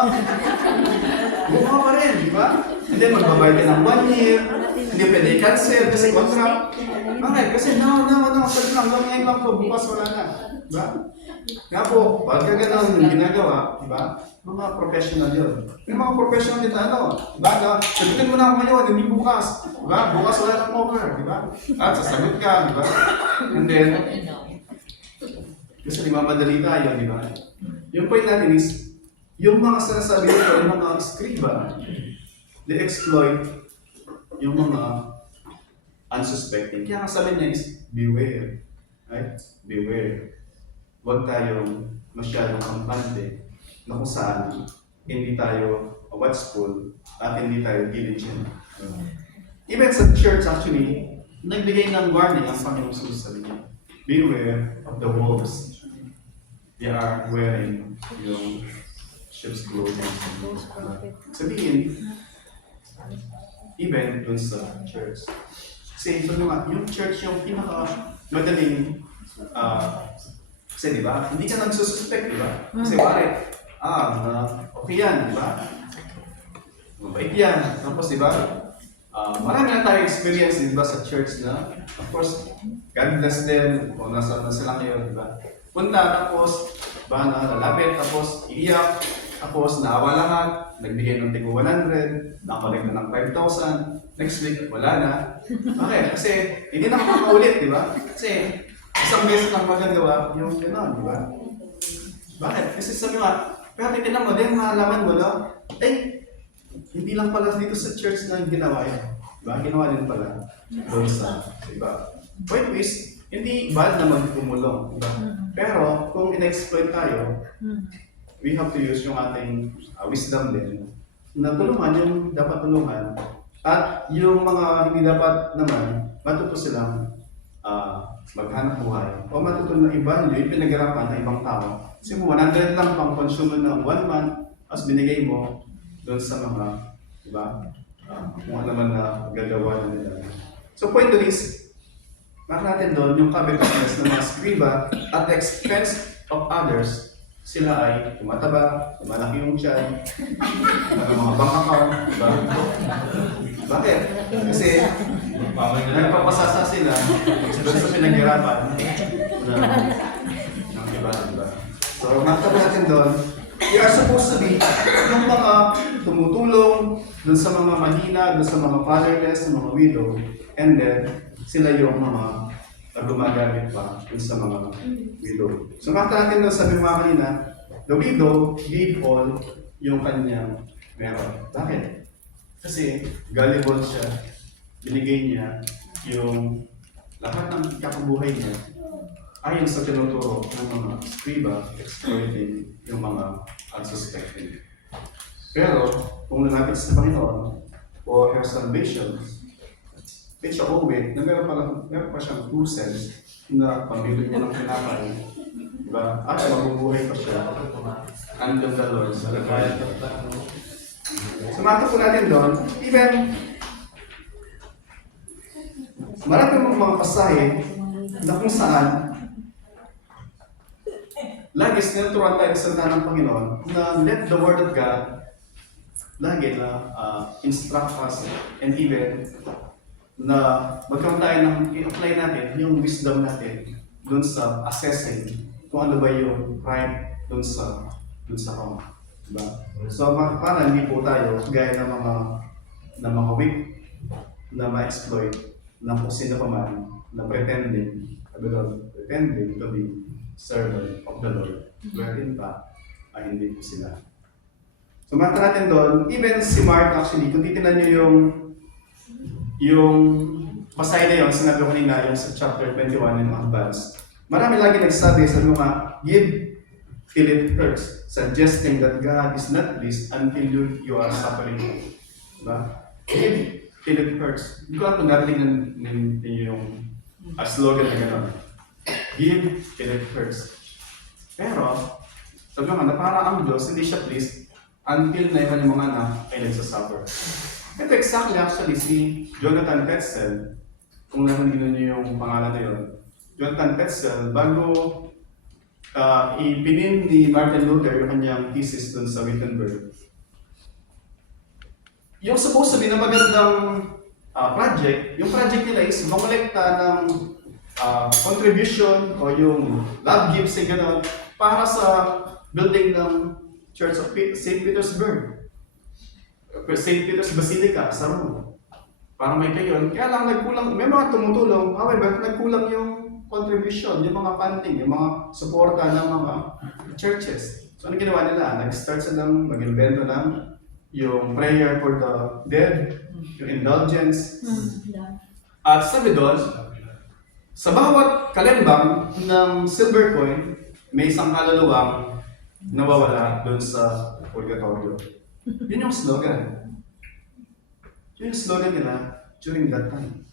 Buka pa rin, diba? And then magbabayad ka ng 1 year, hindi pwede i-cancel kasi contract. Bakit? Kasi sabi lang, ngayon lang po, bukas wala na. Diba? Nga po, pag gano'n yung ginagawa, diba? Mga professional yun. May mga professional dito, diba? Sagutin mo na ako ngayon, hindi bukas. Diba? Bukas wala ng offer, diba? At sasagot ka, diba? And then, kasi di ba madali tayo, diba? Yung point natin is, yung mga sinasabi nito, yung mga scriba, they exploit yung mga unsuspecting. Kaya ang sabi niya is, beware. Right? Beware. Huwag tayong masyadong kampante na kung saan hindi tayo watchful at hindi tayo diligent. Even sa church actually, nagbigay ng warning ang Panginoong Jesus, sabi niya, beware of the wolves. They are wearing yung sheep's clothing. Sabihin, even dun sa church. Kasi ito naman, yung church yung pinaka-madaling, kasi di ba, hindi ka nagsususpect, di ba? Kasi pare, okay yan, di ba? Mabait yan. Tapos di ba, marami na tayong experience, di ba, sa church na, of course, God bless them, kung nasa na sila ngayon, di ba? Punta, tapos, lalapit, tapos iiyak, tapos naawa lahat, nagbigay ng tigo 100, nakakolek na ng 5,000, next week, wala na. Bakit? Kasi hindi na makakaulit, di ba? Kasi isang beses lang magagawa yung gano'n, di ba? Bakit? Kasi sabi nga, pero titignan mo, din maalaman mo na, hindi lang pala dito sa church na ginawa yun. Diba? Ginawa din pala doon sa iba. Point is, hindi bad na magtumulong. Diba? Pero kung in-exploit tayo, we have to use yung ating wisdom din na tulungan yung dapat tulungan at yung mga hindi dapat naman, matuto silang maghanap buhay o matuto na iba yung pinaghirapan ng ibang tao. Kasi mo 100 lang pang consumer ng 1 month, as binigay mo doon sa mga, diba? Kung ano naman na gagawa na nila. So point to this, makita natin doon yung covetousness ng mga scriba at the expense of others, sila ay tumataba, malaki yung tiyan, mga bank account, diba? Bakit? Kasi nagpapasasa sila doon sa pinaghirapan ng iba, diba? So makita natin doon, we are supposed to be yung mga tumutulong dun sa mga mahina, dun sa mga fatherless, sa mga widow, and then sila yung mga gumagamit pa dun sa mga widow. So makita natin doon, sabi mga kanina, the widow gave all yung kanyang meron. Bakit? Kasi gullible siya, binigay niya yung lahat ng kakabuhay niya ayon sa tinuturo ng mga scriba, exploiting yung mga unsuspecting. Pero, kung nalapit sa Panginoon, for her salvation, it's siya uwi, na meron pa siyang 2 cents na pambili niya ng pinapay, diba? At mabubuhay pa siya until the Lord sa lagay. Sumata po natin doon, even marami mga pasahe na kung saan lagi sinuturuan tayo sa salita ng Panginoon na let the Word of God lagi na instruct us and even na magkaroon tayo ng i-apply natin yung wisdom natin dun sa assessing kung ano ba yung right dun sa wrong. Diba? So para hindi po tayo gaya ng mga weak na ma-exploit na kung sino pa man na pretending to be servant of the Lord, wherein pa ay hindi po sila. So makita natin doon, even si Mark actually, kung titignan nyo yung pasay na yun, sinabi ko kanina yung sa chapter 21 in advance, marami lagi nagsabi sa mga give till it hurts, suggesting that God is not pleased until you are suffering. Diba? Give till it hurts. Hindi ko alam kung narinig ninyo yung slogan na gano'n. Give till it hurts. Pero, sabi naman na para ang Diyos, hindi siya pleased until na yung kanyang mga anak ay nagsasuffer. Ito exactly actually si Jonathan Petzl, kung narinig niyo yung pangalan na yun. Jonathan Petzl, bago ipinin ni Martin Luther yung kanyang thesis dun sa Wittenberg. Yung supposed to be na magandang project, yung project nila is mangolekta ng contribution o yung love gifts ay gano'n para sa building ng Church of St. Petersburg, St. Peter's Basilica sa Rome. Para may kayo, kaya lang nagkulang, may mga tumutulong, however, nagkulang yung contribution, yung mga funding, yung mga suporta ng mga churches. So ano ginawa nila? Nag-start silang mag-invento ng yung prayer for the dead, yung indulgence. At sabi doon, sa bawat kalembang ng silver coin, may isang kaluluwang nawawala doon sa purgatorio. Yun yung slogan. Yun yung slogan nila during that time.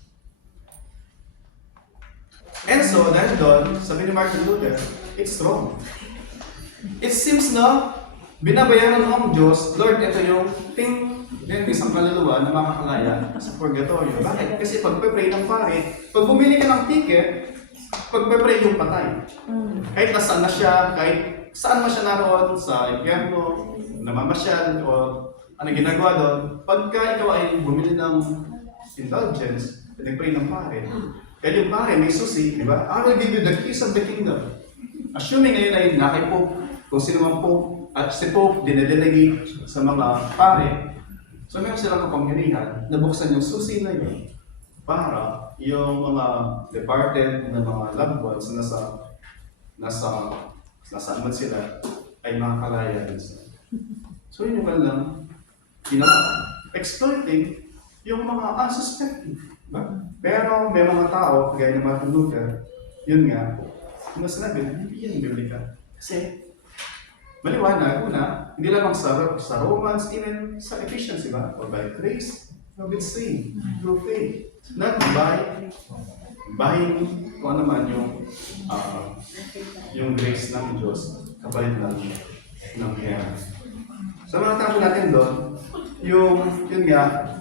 And so, dahil doon, sabi ni Martin Luther, it's wrong. It seems na binabayaran ng Diyos, Lord, ito yung isang kaluluwa na makakalaya sa purgatorio. Bakit? Kasi pagpe-pray ng pare, pag bumili ka ng ticket, pagpe-pray yung patay. Kahit nasaan na siya, kahit saan man siya naroon, sa impyerno, namamasyal, o ano ginagawa doon, pagka ikaw ay bumili ng indulgence, pinag-pray ng pare, kaya yung pare may susi, di ba? I will give you the keys of the kingdom. Assuming ngayon ay nakay Pope, kung sino mang Pope, at si Pope dinedelegate sa mga pare, so meron silang kapangyarihan na buksan yung susi na yun para yung mga departed na mga loved ones na nasaan man sila ay makakalaya din sila. So yun yung walang ginawa. Exploiting yung mga unsuspecting. Diba? Pero may mga tao, kagaya ng Martin Luther, yun nga, yung sinabi, hindi yan biblika. Kasi maliwanag, una, hindi lamang sa Romans, even sa Ephesians, diba? For by grace, you have been saved through faith. Not by kung ano man yung grace ng Diyos, kapalit lang ng kaya. So mga tapo natin doon, yun nga,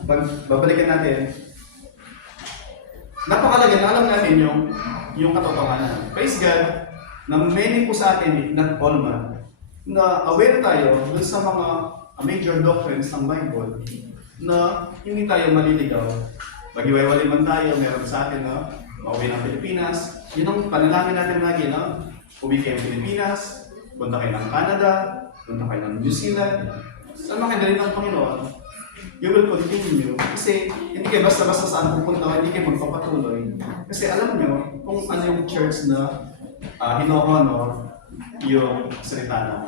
babalikan natin, napakalaga na alam natin yung katotohanan. Praise God, na many po sa atin, if not all man, na aware tayo dun sa mga major doctrines ng Bible na hindi tayo maliligaw. Mag-iwaywalay man tayo, meron sa atin na mauwi ng Pilipinas. Yun ang panalangin natin lagi, no? Uwi kayo ng Pilipinas, punta kayo ng Canada, punta kayo ng New Zealand. Saan makidali ng Panginoon, you will continue. Kasi hindi kayo basta-basta saan pupunta, hindi kayo magpapatuloy. Kasi alam nyo kung ano yung church na hino-honor yung salita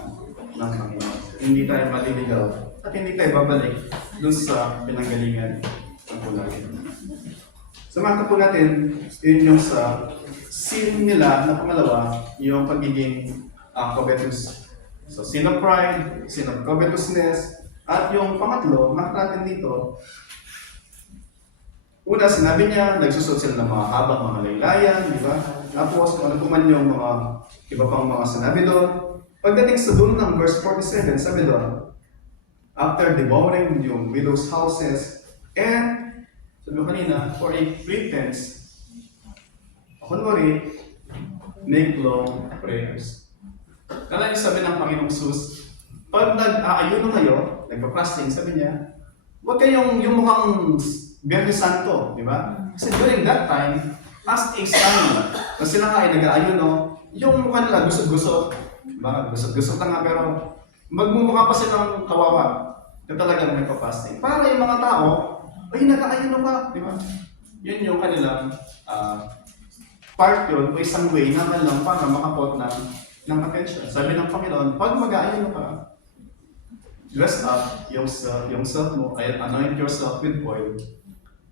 ng Panginoon. Hindi tayo maliligaw at hindi tayo babalik dun sa pinanggalingan ng kulay. Samantala po natin, yun yung sa sin nila na pangalawa, yung pagiging covetous. So, sin of pride, sin of covetousness, at yung pangatlo, makita natin dito, una, sinabi niya, nagsusot sila ng mga habang mga laylayan, di ba? Tapos, kung ano po man yung mga iba pang mga sinabi doon. Pagdating sa dulo ng verse 47, sabi doon, after devouring yung widows' houses, and, sabi ko kanina, for a pretense, kunwari, make long prayers. Kala yung sabi ng Panginoong Sus, pag nag-aayuno kayo, nagpa-fasting, sabi niya, huwag kayong yung mukhang Biyernes Santo, di ba? Kasi during that time, as a sign na sila nga ay nag-aayuno, yung mukha nila gusot-gusot, diba? Gusot-gusot na nga, pero magmumukha pa silang kawawa na talagang nagpa-fasting. Para yung mga tao, ay nag-aayuno ka, di ba? Yun yung kanilang part yun, o isang way na lang para makapot ng attention. Sabi ng Panginoon, pag mag-aayuno ka, dress up yung self mo, anoint yourself with oil.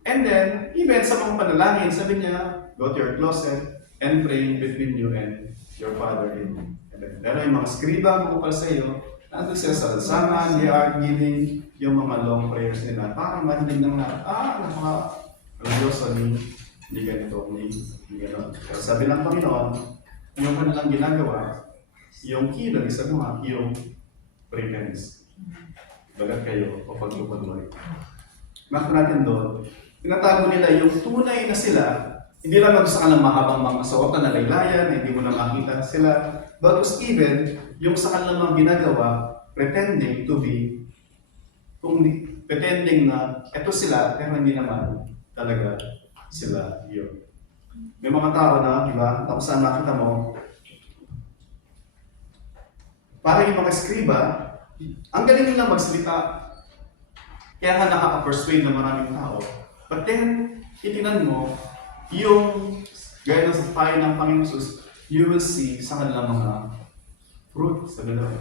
And then, even sa mga panalangin, sabi niya, go to your closet and pray between you and your Father in heaven. Pero yung mga skriba mo pala sa iyo, nandun sila sa lansangan, they are giving yung mga long prayers nila. Parang marinig ng lahat, napaka-religyoso ni ganito, ni gano'n. Pero sabi ng Panginoon, yung kanilang ginagawa, yung key na isa mo yung pretense. Bagat kayo o pagtupad. Makita natin doon, tinatago nila yung tunay na sila, hindi lang sa kanilang mahabang mga suot na laylayan, hindi mo na makita sila, but even yung sa kanilang mga ginagawa, pretending to be, pretending na eto sila, pero hindi naman talaga sila yun. May mga tao na, di ba, kung saan makita mo, parang yung mga skriba, ang galing nila magsalita, kaya ka nakaka-persuade ng maraming tao. But then, itinan mo, yung gaya ng sa tayo ng Panginoon Jesus, you will see sa kanilang mga fruit sa gano'n.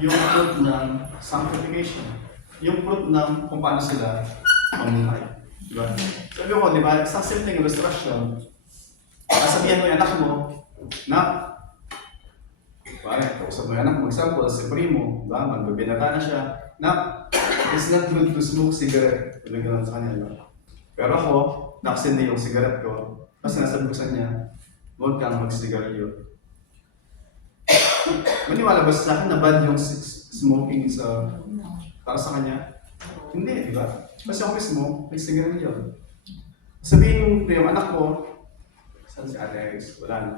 Yung fruit ng sanctification. Yung fruit ng kung paano sila mamuhay. Diba? Sabi ko, di ba, isang simpleng illustrasyon, sasabihan mo yung anak mo, na Bakit? Kausap mo yung anak mo, example, si Primo, ba? Magbibinata na siya. Na, it's not good to smoke cigarette. Tuloy ko lang sa kanya, no? Pero ako, nakasindi yung cigarette ko. Kasi nasabi ko sa kanya, huwag kang mag-sigarilyo. Maniwala ba sa akin na bad yung smoking para sa kanya? Hindi, di ba? Kasi ako mismo, nag-sigarilyo. Sabihin ko yung anak ko, saan si Ate Iris? Wala na.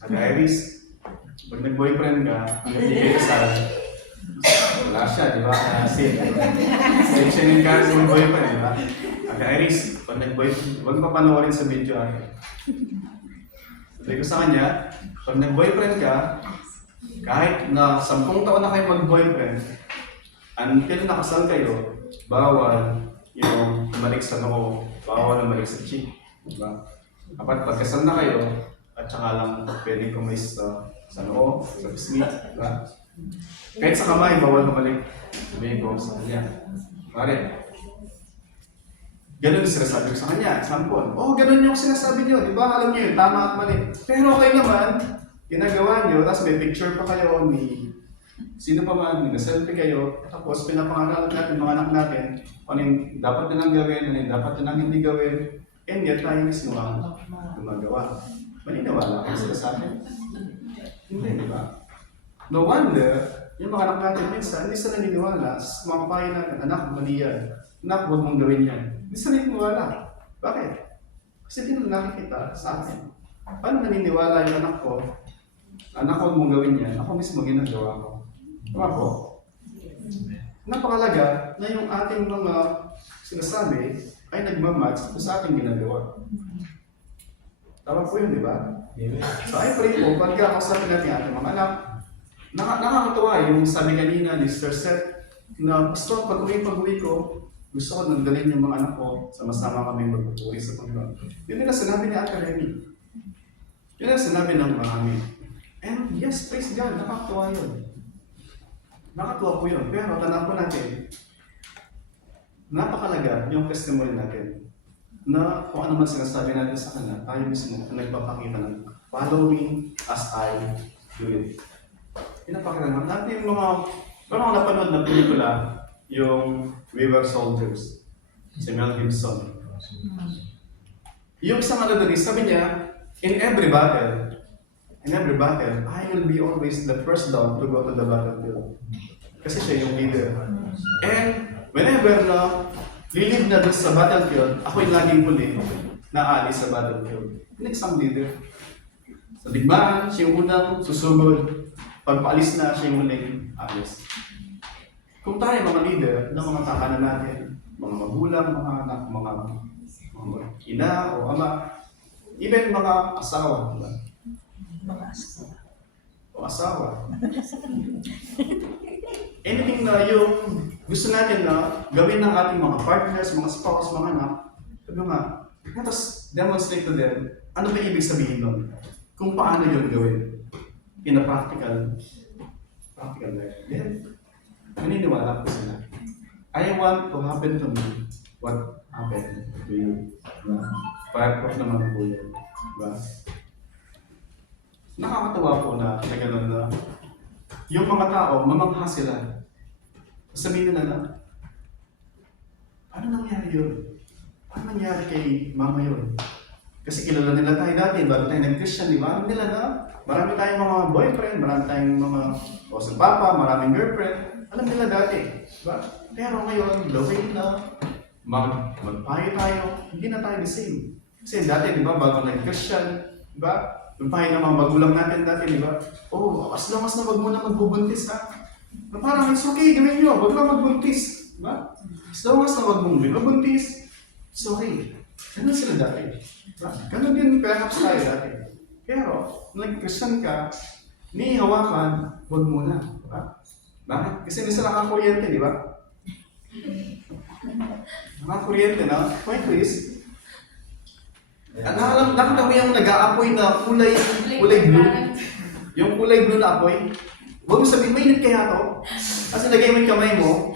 Ate Iris, pag nag-boyfriend ka, hanggang di kayo kasal, wala siya, di ba? Kasi siya nag-encourage yung boyfriend, di ba? Ate Iris, pag nag-boyfriend, huwag papanoorin sa video ate. Sabi ko sa kanya, pag nag-boyfriend ka, kahit na 10 taon na kayo mag-boyfriend, until nakasal kayo, bawal yung bumalik sa noo, bawal na balik sa cheek. Diba? Kapag pagkasal na kayo, at saka lang pwedeng kumalis sa noo, sa pisngi. Diba? Kahit sa kamay, bawal bumalik. Sabihin ko sa kanya. Pare, ganun yung sinasabi ko sa kanya. Example, ganun yung sinasabi niyo. Diba? Alam niyo yun, tama at mali. Pero okay naman, ginagawa niyo, tapos may picture pa kayo ni sino pa man, nag-selfie kayo, tapos pinapangaral natin, mga anak natin, ano yung dapat nilang gawin, ano yung dapat nilang hindi gawin, and yet tayo mismo ang gumagawa. Maniniwala kayo sila sa akin? Hindi, di ba? No wonder, yung mga anak natin minsan, hindi sila naniniwala sa mga payo natin, anak, mali yan. Anak, huwag mong gawin yan. Hindi sila naniniwala. Bakit? Kasi hindi nila nakikita sa akin. Paano naniniwala yung anak ko? Anak, huwag mong gawin yan. Ako mismo ginagawa ko. Tama po? Napakalaga na yung ating mga sinasabi ay nagmamatch sa ating ginagawa. Tama po yun, di ba? So I pray po, pagka kausapin natin ating mga anak, nakakatawa yung sabi kanina ni Sir Seth, na Pastor, pag-uwi ko, gusto ko nagdalhin yung mga anak ko, sama-sama kami magpupuri sa Panginoon. Yun nila sinabi ni Ate Remy. Yun nila sinabi ng marami. And yes, praise God, nakakatawa yun. Nakakatuwa po yun. Pero tanaw po natin, napakalaga yung testimony natin na kung ano man sinasabi natin sa kanya, tayo mismo ang nagpapakita ng follow me as I do it. Pinapakita natin yung mga parang napanood na pelikula, yung We Were Soldiers, si Mel Gibson. Yung isang ano doon, sabi niya, in every battle, I will be always the first down to go to the battlefield. Kasi siya yung leader. And whenever na lilid na doon sa battlefield, ako yung laging huli na alis sa battlefield. Next ang leader. Sa digmaan, siya yung unang susugod. Pag paalis na, siya yung huling alis. Kung tayo mga leader ng mga tahanan natin, mga magulang, mga anak, mga ina o ama, even mga asawa, diba? O asawa. Anything na yung gusto natin na gawin ng ating mga partners, mga spouse, mga anak, sabi nga, let us demonstrate to them ano ba ibig sabihin nun? Kung paano yun gawin in a practical life. Then, naniniwala ko sila. I want to happen to me what happened to you. Part naman po yun. Diba? Nakakatawa po na gano'n na yung mga tao, mamangha sila. Sabihin nila na, paano nangyari yun? Paano nangyari kay mama yun? Kasi kilala nila tayo dati, bago tayo nag-Christian, di ba? Alam nila na, marami tayong mga boyfriend, marami tayong mga sa papa, maraming girlfriend. Alam nila dati, di ba? Pero ngayon, the way na magpayo tayo, hindi na tayo the same. Kasi dati, di ba, bago nag-Christian, di ba? Magpayo ng mga magulang natin dati, di ba? As long as na wag mo na magbubuntis, ha? Na parang, it's okay, gawin nyo, wag na magbuntis. Di ba? As long as na wag mong magbuntis, it's okay. Ganun sila dati. Diba? Ganun din perhaps tayo dati. Pero, nag-Christian ka, hawakan, wag muna. Diba? Bakit? Kasi hindi sila nakakuryente, di ba? Nakakuryente na, point please. Nakita mo yung nag-aapoy na kulay blue. Yung kulay blue na apoy. Huwag mo sabihin, mainit kaya to. Kasi lagay mo yung kamay mo,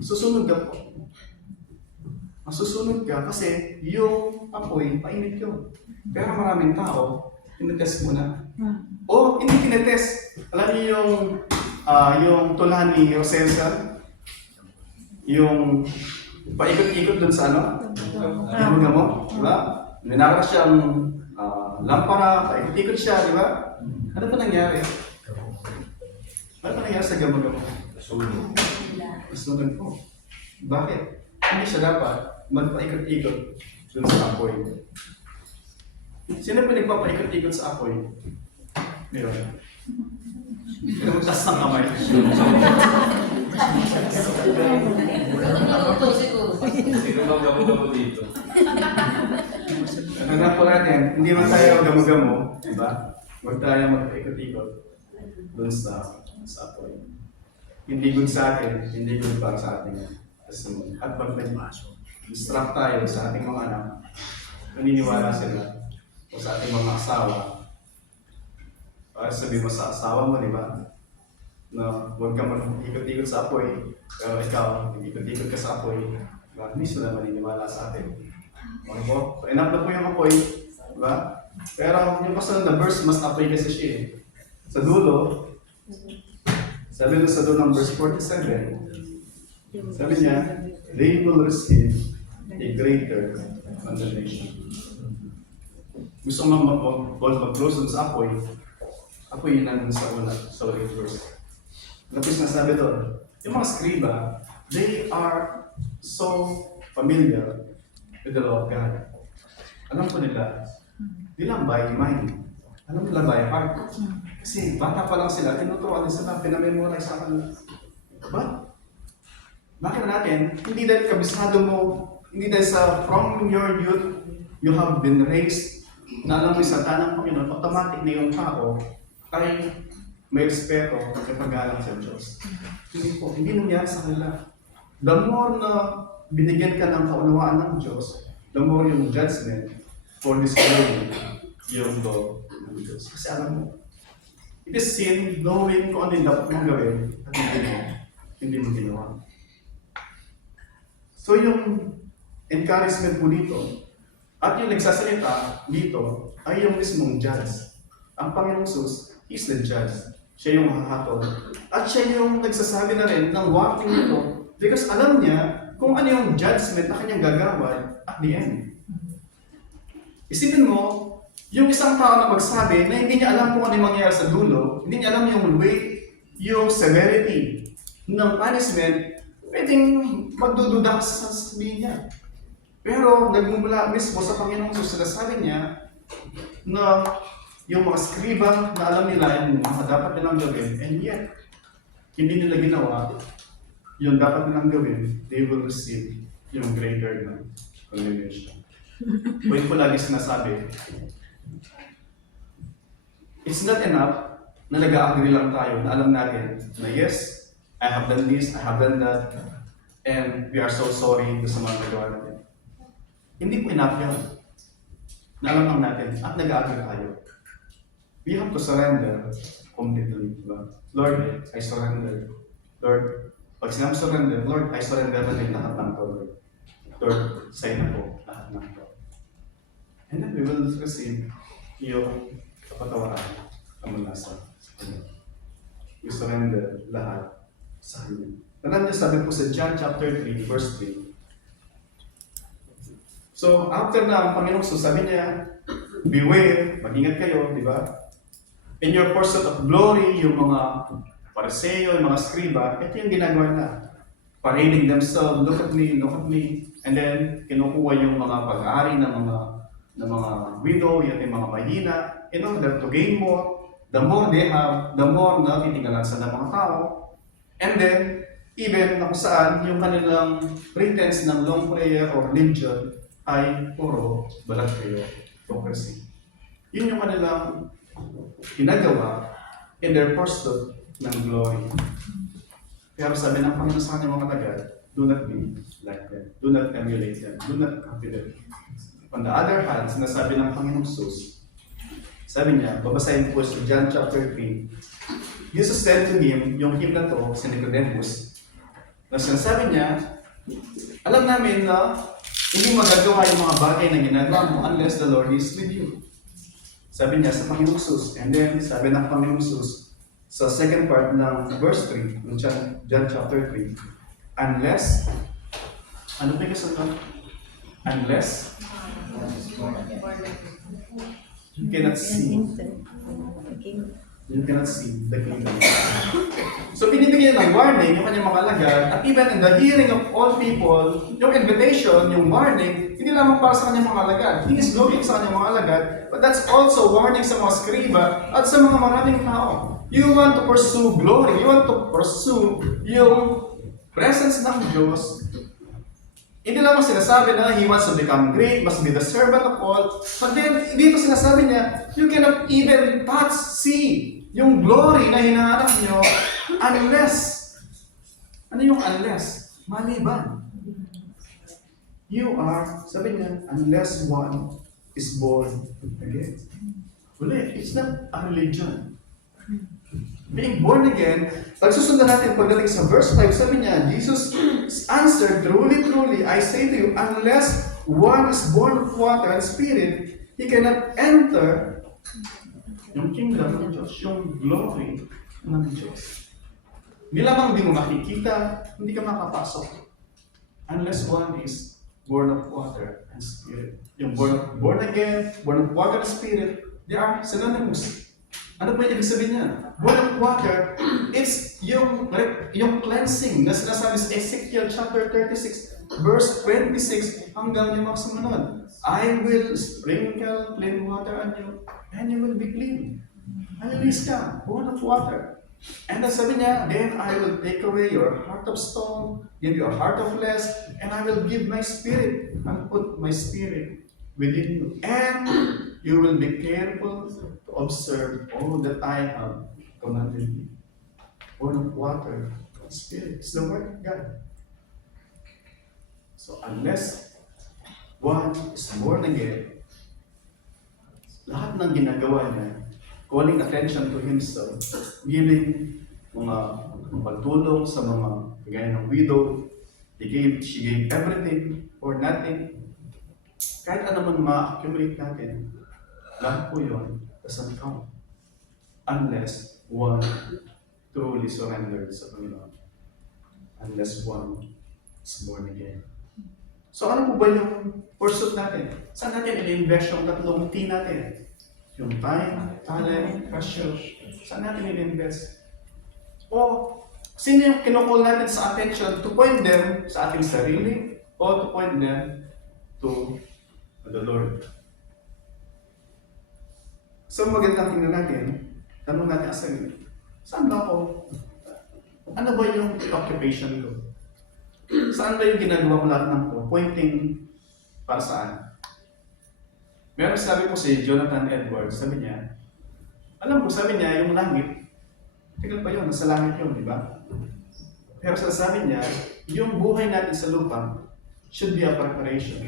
susunod ka po. Masusunod ka kasi yung apoy, painit yun. Pero maraming tao, Tinetest muna. O, hindi tinetest. Alam niyo yung tulahan ni Rosensa? Yung paikot-ikot dun sa ano? Ibuga mo, di ba? Minara siyang lampara, paikot-ikot siya, di ba? Ano pa nangyari? Ano pa nangyari sa gamo-gamo? Sunog po. Bakit? Hindi siya dapat magpaikot-ikot dun sa apoy. Sino pa nagpapaikot-ikot sa apoy? Meron. Pero magtas ng kamay. Sino bang gamo-gamo dito? Ang po natin, hindi man tayo gamo-gamo, di ba? Huwag tayo magpaikot-ikot dun sa apoy. Hindi good sa atin, hindi good para sa ating kasunod. At pag nag-distract tayo sa ating mga anak, naniniwala sila o sa ating mga asawa. Para sabihin mo sa asawa mo, di ba? Na huwag ka mag-ikot-ikot sa apoy, pero ikaw, mag-ikot-ikot ka sa apoy, diba? Hindi sila maniniwala sa atin. Okay po? So, enough na po yung apoy, di ba? Pero yung kasunod na verse, mas apoy kasi siya eh. Sa dulo, sabi doon sa dulo ng verse 47, sabi niya, they will receive a greater condemnation. Gusto mo mag-close dun sa apoy, apoy yun nandun sa una, sa ulit verse. Lapis na sabi doon, yung mga skriba, they are so familiar with the law of God. Alam ko nila, di lang by mind, alam nila by heart. Kasi bata pa lang sila, tinuturuan din sila, pinamemorize sa kanila. But, bakit natin, hindi dahil kabisado mo, hindi dahil sa from your youth, you have been raised, na alam mo sa tanang Panginoon, automatic na yung tao ay may respeto at pag-alang sa Diyos. Hindi po, hindi nangyari sa kanila. The more na binigyan ka ng kaunawaan ng Diyos, the more yung judgment for this glory yung law ng Diyos. Kasi alam mo, it is sin knowing kung ano yung dapat mong gawin at hindi mo ginawa. So yung encouragement po dito, at yung nagsasalita dito ay yung mismong judge. Ang Panginoong Jesus is the judge. Siya yung hahatol. At siya yung nagsasabi na rin ng warning nito because alam niya kung ano yung judgment na kanyang gagawin at the end. Isipin mo, yung isang tao na magsabi na hindi niya alam kung ano yung mangyayari sa dulo, hindi niya alam yung weight, yung severity ng punishment, pwedeng magdududa sa sasabihin niya. Pero nagmumula mismo sa Panginoong Jesus, sinasabi niya na yung mga skriba na alam nila yung mga dapat nilang gawin, and yet, hindi nila ginawa yung dapat nilang gawin, they will receive yung greater na condemnation. Pwede ko lagi sinasabi, it's not enough na nag-agree lang tayo na alam natin na yes, I have done this, I have done that, and we are so sorry sa mga nagawa natin. Hindi po enough yan. Na alam lang natin at nag-agree tayo. We have to surrender completely. Diba? Lord, I surrender. Lord, pag sinabi surrender, Lord, I surrender na din lahat ng to, Lord. Lord, sa'yo na po lahat ng to. And then we will receive yung kapatawaran na mula sa Kanya. We surrender lahat sa Kanya. Alam niyo, sabi po sa John chapter 3, verse 3, so, after na ang Panginoong Jesus, sabi niya, beware, mag-ingat kayo, di ba? In your pursuit of glory, yung mga Pariseo, yung mga skriba, ito yung ginagawa na. Parading themselves, look at me, and then kinukuha yung mga pag-aari ng mga widow, yung mga mahina, in order to gain more. The more they have, the more na titingnan sa mga tao. And then, even na kung saan yung kanilang pretense ng long prayer or religion, ay puro balat kayo, hypocrisy. Yun yung kanilang ginagawa in their pursuit ng glory. Pero sabi ng Panginoon sa kanyang mga tagal, do not be like them. Do not emulate them. Do not copy them. On the other hand, sinasabi ng Panginoong Jesus, sabi niya, babasahin po sa John chapter 3, Jesus said to him, yung him na to, si Nicodemus, na sinasabi niya, alam namin na hindi magagawa yung mga bagay na ginagawa mo unless the Lord is with you. Sabi niya sa Panginoong Jesus. And then, sabi ng Panginoong Jesus sa second part ng verse 3, ng John chapter 3, unless, ano pa yung kasunod? Unless you cannot see. You cannot see the kingdom. So binibigyan ng warning yung kanyang mga alagad, at even in the hearing of all people, yung invitation, yung warning, hindi lamang para sa kanyang mga alagad. He is looking sa kanyang mga alagad, but that's also warning sa mga skriba at sa mga maraming tao. You want to pursue glory, you want to pursue yung presence ng Diyos. Hindi lamang sinasabi na he wants to become great, must be the servant of all. But then, dito sinasabi niya, you cannot even touch, see yung glory na hinahanap niyo unless. Ano yung unless? Maliban. You are, sabi niya, unless one is born again. Uli, it's not a religion. Being born again, pag susundan natin pagdating sa verse 5, sabi niya, Jesus answered, truly, truly, I say to you, unless one is born of water and spirit, he cannot enter yung kingdom ng Diyos, yung glory ng Diyos. Hindi lamang hindi mo makikita, hindi ka makapasok. Unless one is born of water and spirit. Yung born again, born of water and spirit, they are synonymous. Ano ba yung ibig sabihin niya? Born of water, it's yung cleansing na sinasabi sa Ezekiel chapter 36, verse 26 hanggang yung mga sumunod. I will sprinkle clean water on you, and you will be clean. Alilis ka, born of water. And then sabi niya, then I will take away your heart of stone, give you a heart of flesh, and I will give my spirit, and put my spirit within you. And you will be careful to observe all that I have commanded you. Born of water, spirit. It's the word of God. So unless one is born again, lahat ng ginagawa niya, calling attention to himself, giving mga pagtulong sa mga kagaya ng widow, she gave everything or nothing. Kahit ano man ma-accumulate natin, lahat po yun doesn't count. Unless one truly surrendered sa Panginoon. Unless one is born again. So ano po ba yung pursuit natin? Saan natin i-invest yung tatlong T natin? Yung time, talent, passion. Saan natin i-invest? O sino yung kinukul natin sa attention to point them sa ating sarili o to point them to the Lord? So magandang tingnan natin, tanong natin ang sarili, saan ba ako? Ano ba yung occupation ko? Saan ba yung ginagawa ko lahat ng ko? Pointing para saan? Meron sabi po si Jonathan Edwards, sabi niya, alam ko, sabi niya, yung langit, tignan pa yun, nasa langit yun, di ba? Pero sabi niya, yung buhay natin sa lupa should be a preparation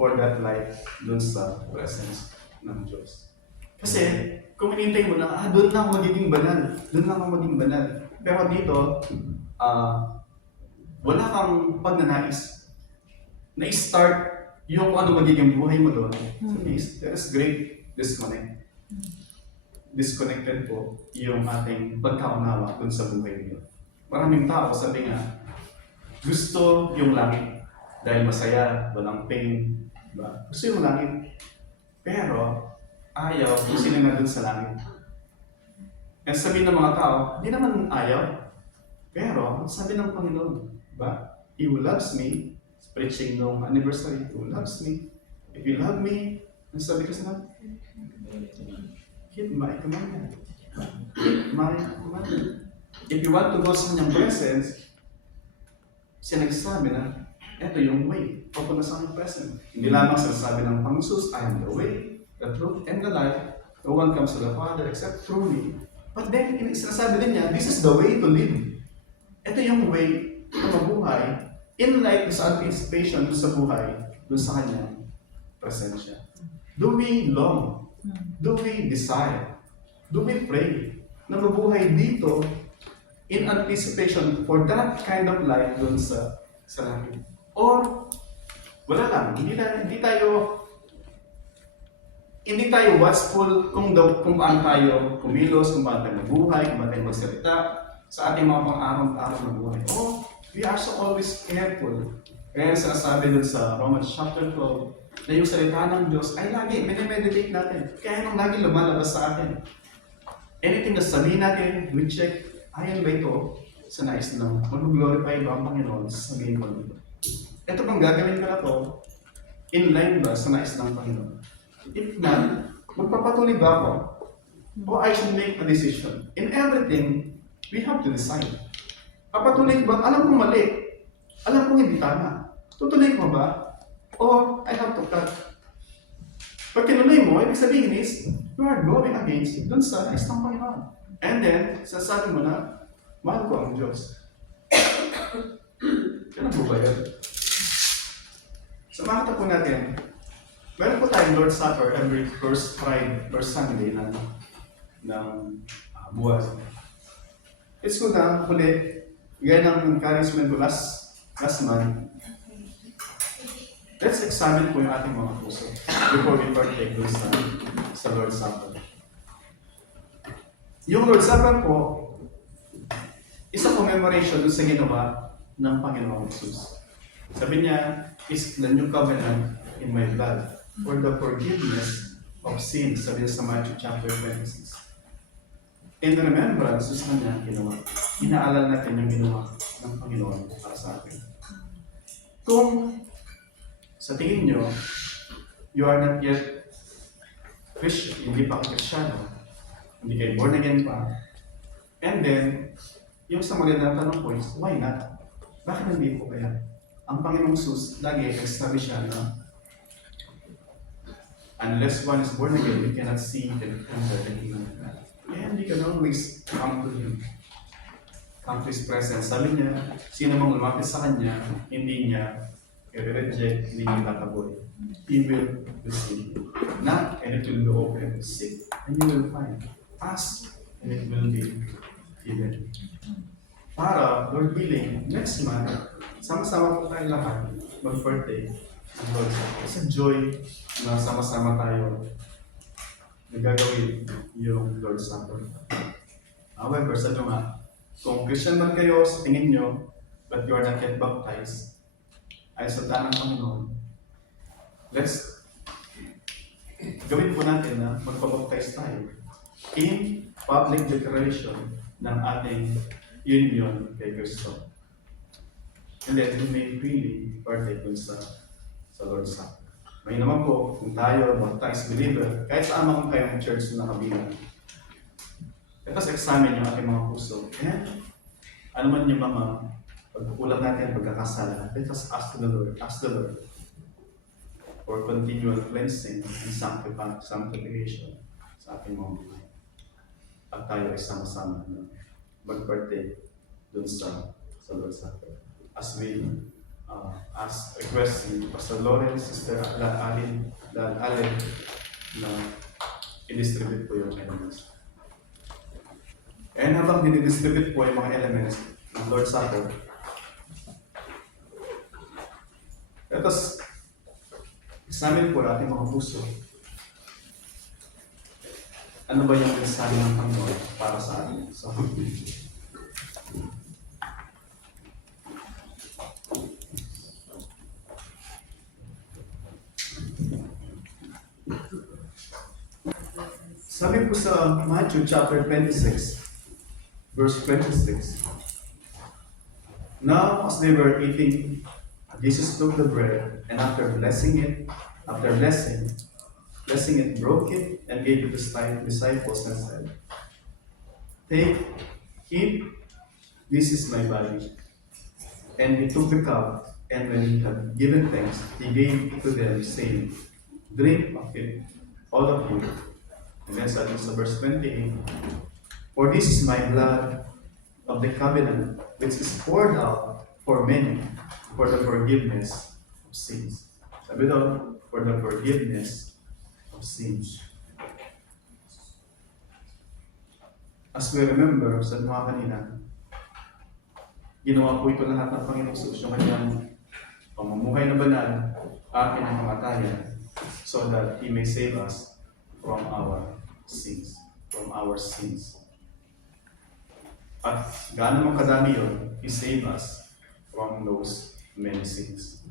for that life dun sa presence ng Diyos. Kasi, kung hinintay mo na, doon lang ako magiging banal. Doon lang ako magiging banal. Pero dito, wala kang pagnanais na i-start yung kung ano magiging buhay mo doon. So, there is great disconnect. Disconnected po yung ating pagkaunawa doon sa buhay niyo. Maraming tao, sabi nga, gusto yung langit dahil masaya, walang pain. Diba? Gusto yung langit. Pero, ayaw kung sino na dun sa langit. And sabi ng mga tao, hindi naman ayaw. Pero, sabi ng Panginoon, diba? He who loves me, preaching nung anniversary, who loves me, if you love me, ang sabi ko sa keep my commandment. Keep my commandment. If you want to go sa kanyang presence, siya nagsasabi na, eto yung way, papunta sa kanyang presence. Hindi lamang sinasabi ng Panginoon, I am the way, the truth, and the life. No one comes to the Father except through me. But then, sinasabi din niya, this is the way to live. Ito yung way na mabuhay in light sa anticipation sa buhay doon sa kanyang presensya. Do we long? Do we desire? Do we pray na mabuhay dito in anticipation for that kind of life doon sa langit? Or, wala lang, hindi tayo hindi tayo watchful kung paano tayo kumilos, kung paano tayo mabuhay, kung paano tayo magsalita sa ating mga pang-araw-araw na buhay. Oh, we are so always careful. Kaya sinasabi dun sa Romans chapter 12 na yung salita ng Diyos ay lagi, meditate natin. Kaya nung lagi lumalabas sa atin. Anything na sabihin natin, we check, ayan ba ito sa nais lang, mag-glorify ba ang Panginoon sa sabihin ko nito. Ito bang gagawin ko na to, in line ba sa nais ng Panginoon? If not, magpapatuloy ba ako? O I should make a decision. In everything, we have to decide. Papatuloy ko ba? Alam kong mali. Alam kong hindi tama. Tutuloy ko ba? Or I have to cut. Pag tinuloy mo, ibig sabihin is, you are going against dun sa nais ng Panginoon. And then, sasabi mo na, mahal ko ang Diyos. Kailan po ba yun? Sa mga tapo natin, meron po tayong Lord's Supper every first Sunday ng buwan. It's good na huli, gaya ng encouragement ko last month. Let's examine po yung ating mga puso before we partake dun sa Lord's Supper. Yung Lord's Supper po, isang commemoration dun sa ginawa ng Panginoong Jesus. Sabi niya, is the new covenant in my blood for the forgiveness of sins. Sabi niya sa Matthew chapter 26. In remembrance, sa kanya ginawa. Inaalala natin yung ginawa ng Panginoon para sa atin. Kung sa tingin nyo, you are not yet Christian, hindi pa Kristiyano, hindi kayo born again pa, and then, yung sa magandang tanong po is, why not? Bakit hindi po kaya? Ang Panginoong Jesus, lagi nagsabi siya na unless one is born again, we cannot see and enter the kingdom of God. And you can always come to Him. Come to His presence. Sabi niya, sino mang lumapit sa Kanya, hindi niya i-reject, hindi niya tataboy. He will receive. Knock, and it will be open. Seek, and you will find. Ask, and it will be given. Para, Lord willing, next month, sama-sama po tayo lahat mag-birthday ng Lord. It's a joy na sama-sama tayo nagagawin yung Lord Supper. However, sabi nga, kung Christian man kayo sa tingin nyo, but you are not yet baptized, ay sa tanang Panginoon, let's gawin po natin na magpabaptize tayo in public declaration ng ating union kay Kristo. And then we may freely partake dun sa Lord's Supper. May naman po, kung tayo, baptized believer, kahit saan man kayong church na nakabilang, let us examine yung ating mga puso. And ano man yung mga pagkukulang natin, pagkakasala, let us ask the Lord for continual cleansing and sanctification sa ating mga buhay. At tayo ay sama-sama na mag-partake dun sa Lord's Supper. As we as request ni Pastor Lawrence, Sister Allen na i-distribute po yung elements. And habang dinidistribute po yung mga elements ng Lord's Supper, let us examine po natin mga puso. Ano ba yung mensahe ng Panginoon para sa atin? So, sabi po sa Matthew chapter 26, verse 26, now as they were eating, Jesus took the bread, and after blessing it, broke it, and gave it to his disciples and said, take, eat, this is my body. And he took the cup, and when he had given thanks, he gave it to them, saying, drink of it, all of you. And then sabi sa verse 28, for this is my blood of the covenant, which is poured out for many, for the forgiveness of sins. Sabi daw, for the forgiveness of sins. As we remember, sa mga kanina, ginawa po ito lahat ng Panginoong Jesus, yung kanyang pamumuhay na banal, akin ang kamatayan, so that He may save us from our sins. From our sins. At gaano man kadami yun, He saved us from those many sins.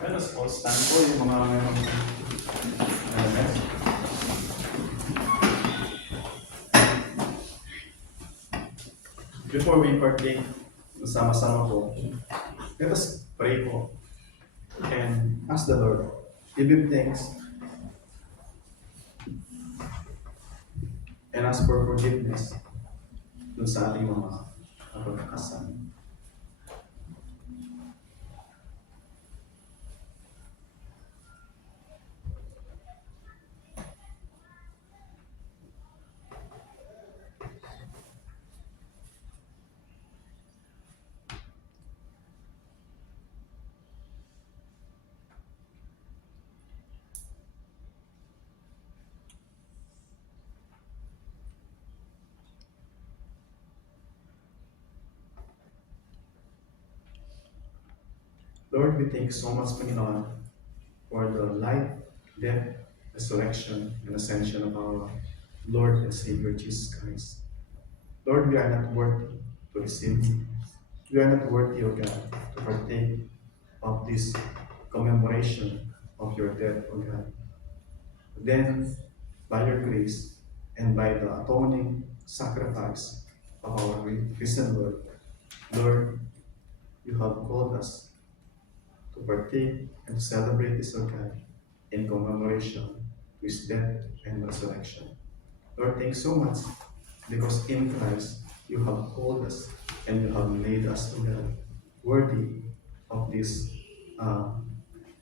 Let us all stand po yung mga elements. Before we partake, sama-sama po, let us pray po and ask the Lord, give Him thanks, and ask for forgiveness dun sa ating mga pagkakasama. Lord, we thank you so much, Panginoon, for the life, death, resurrection, and ascension of our Lord and Savior Jesus Christ. Lord, we are not worthy to receive you. We are not worthy, O God, to partake of this commemoration of your death, O God. Then, by your grace and by the atoning sacrifice of our risen Lord, Lord, you have called us to partake and to celebrate this, O God, in commemoration to His death and resurrection. Lord, thanks so much because in Christ you have called us and you have made us, O God, worthy of this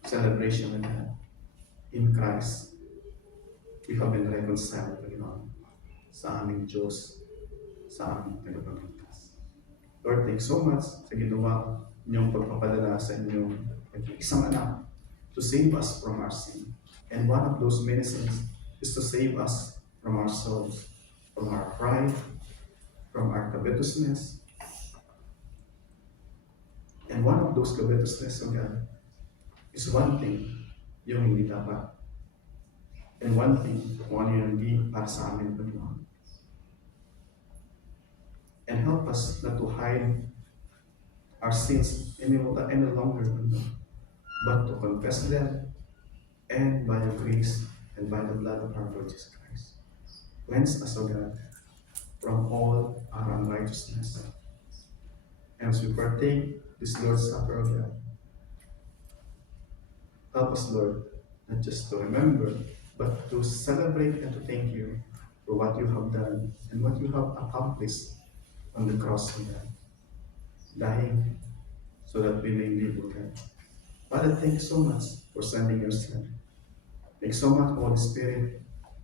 celebration, O God. In Christ, we have been reconciled, Panginoon, sa aming Diyos, sa aming tagapagligtas. Lord, thanks so much sa ginawa niyong pagpapadala sa inyong isang anak to save us from our sin. And one of those many sins is to save us from ourselves, from our pride, from our covetousness. And one of those covetousness, O God, is one thing, yung hindi dapat. And one thing, kung ano yung hindi para sa amin, Panginoon. And help us not to hide our sins any longer, Panginoon, but to confess them, and by your grace and by the blood of our Lord Jesus Christ, cleanse us, O God, from all our unrighteousness. And as we partake this Lord's Supper, O God, help us, Lord, not just to remember, but to celebrate and to thank you for what you have done and what you have accomplished on the cross, O God, dying so that we may live, O God. Father, thank you so much for sending your Son. Thank you so much, Holy Spirit,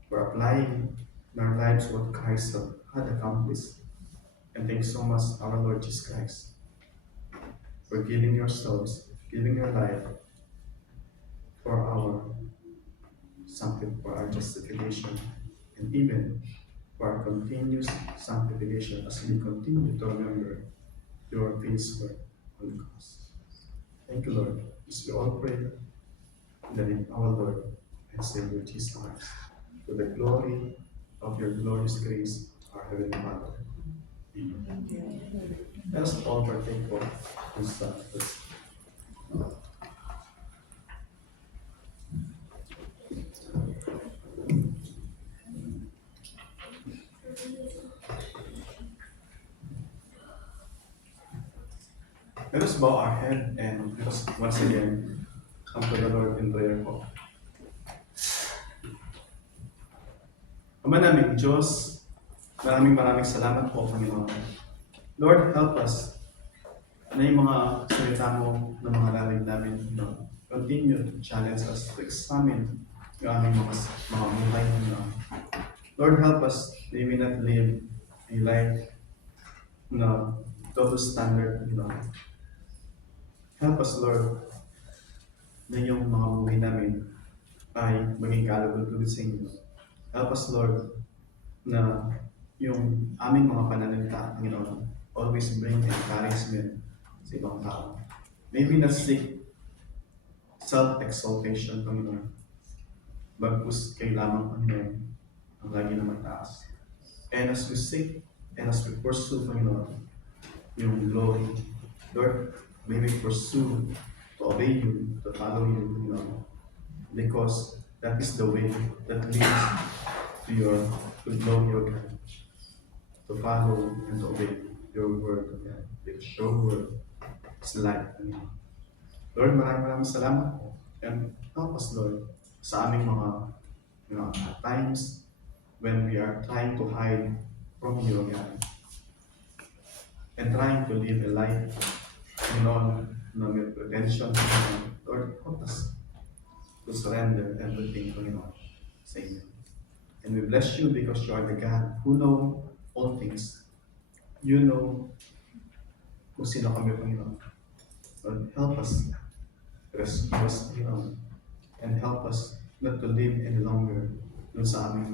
for applying in our lives what Christ had accomplished. And thank you so much, our Lord Jesus Christ, for giving yourselves, giving your life for our for our justification, and even for our continuous sanctification as we continue to remember your finished work on the cross. Thank you, Lord. As we all pray in the name of our Lord and Savior Jesus Christ, to the glory of your glorious grace, our Heavenly Father. Amen. Let us all partake for this sacrifice. Let us bow our head and let us once again come to the Lord in prayer po. Ama naming Diyos, maraming salamat po, Panginoon. Lord, help us na yung mga salita mo na mga lalim namin, continue to challenge us to examine yung aming mga buhay, Panginoon. Lord, help us that we may not live a life na double standard, Help us, Lord, na yung mga buhay namin ay maging kalugod-lugod sa inyo. Help us, Lord, na yung aming mga pananalita, always bring encouragement sa ibang tao. Maybe not seek self-exaltation, Panginoon. Bagkus kay lamang, Panginoon, ang lagi na mataas. And as we seek, and as we pursue, Panginoon, yung glory, Lord, may we pursue to obey you, to follow you, because that is the way that leads to glory, O God. To follow and to obey your word, O God. Because your word is life, Lord, maraming salamat po. And help us, Lord, sa aming mga at times when we are trying to hide from you, God, and trying to live a life, na may pretension, Lord, help us to surrender everything, sa inyo. And we bless you because you are the God who know all things. You know kung sino kami, Panginoon. Lord, help us, rescue us, and help us not to live any longer dun sa aming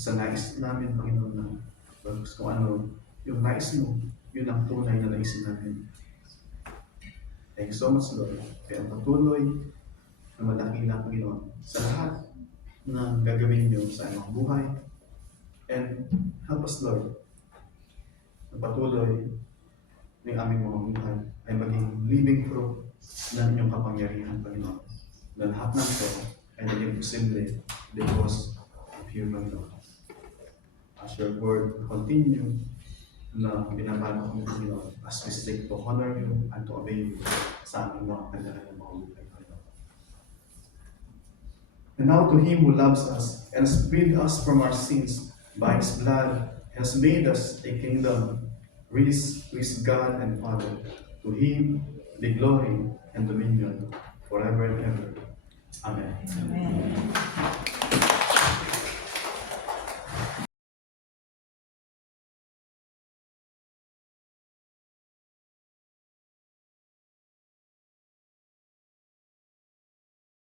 sa nais namin, Panginoon, na kung ano, yung nais mo, yun ang tunay na naisin natin. Thank you so much, Lord. Kaya patuloy na madakila, Panginoon, sa lahat na gagawin niyo sa aming buhay. And help us, Lord, na patuloy ng aming mga buhay ay maging living proof ng inyong kapangyarihan, Panginoon. Na lahat ng ito ay naging posible because of you, Panginoon. As your word continue na binabalo kami, Panginoon, as we seek to honor you and to obey you sa aming mga kanilang mga buhay, Panginoon. And now to Him who loves us and has freed us from our sins by His blood, has made us a kingdom, rich God and Father. To Him the glory and dominion forever and ever. Amen. Amen.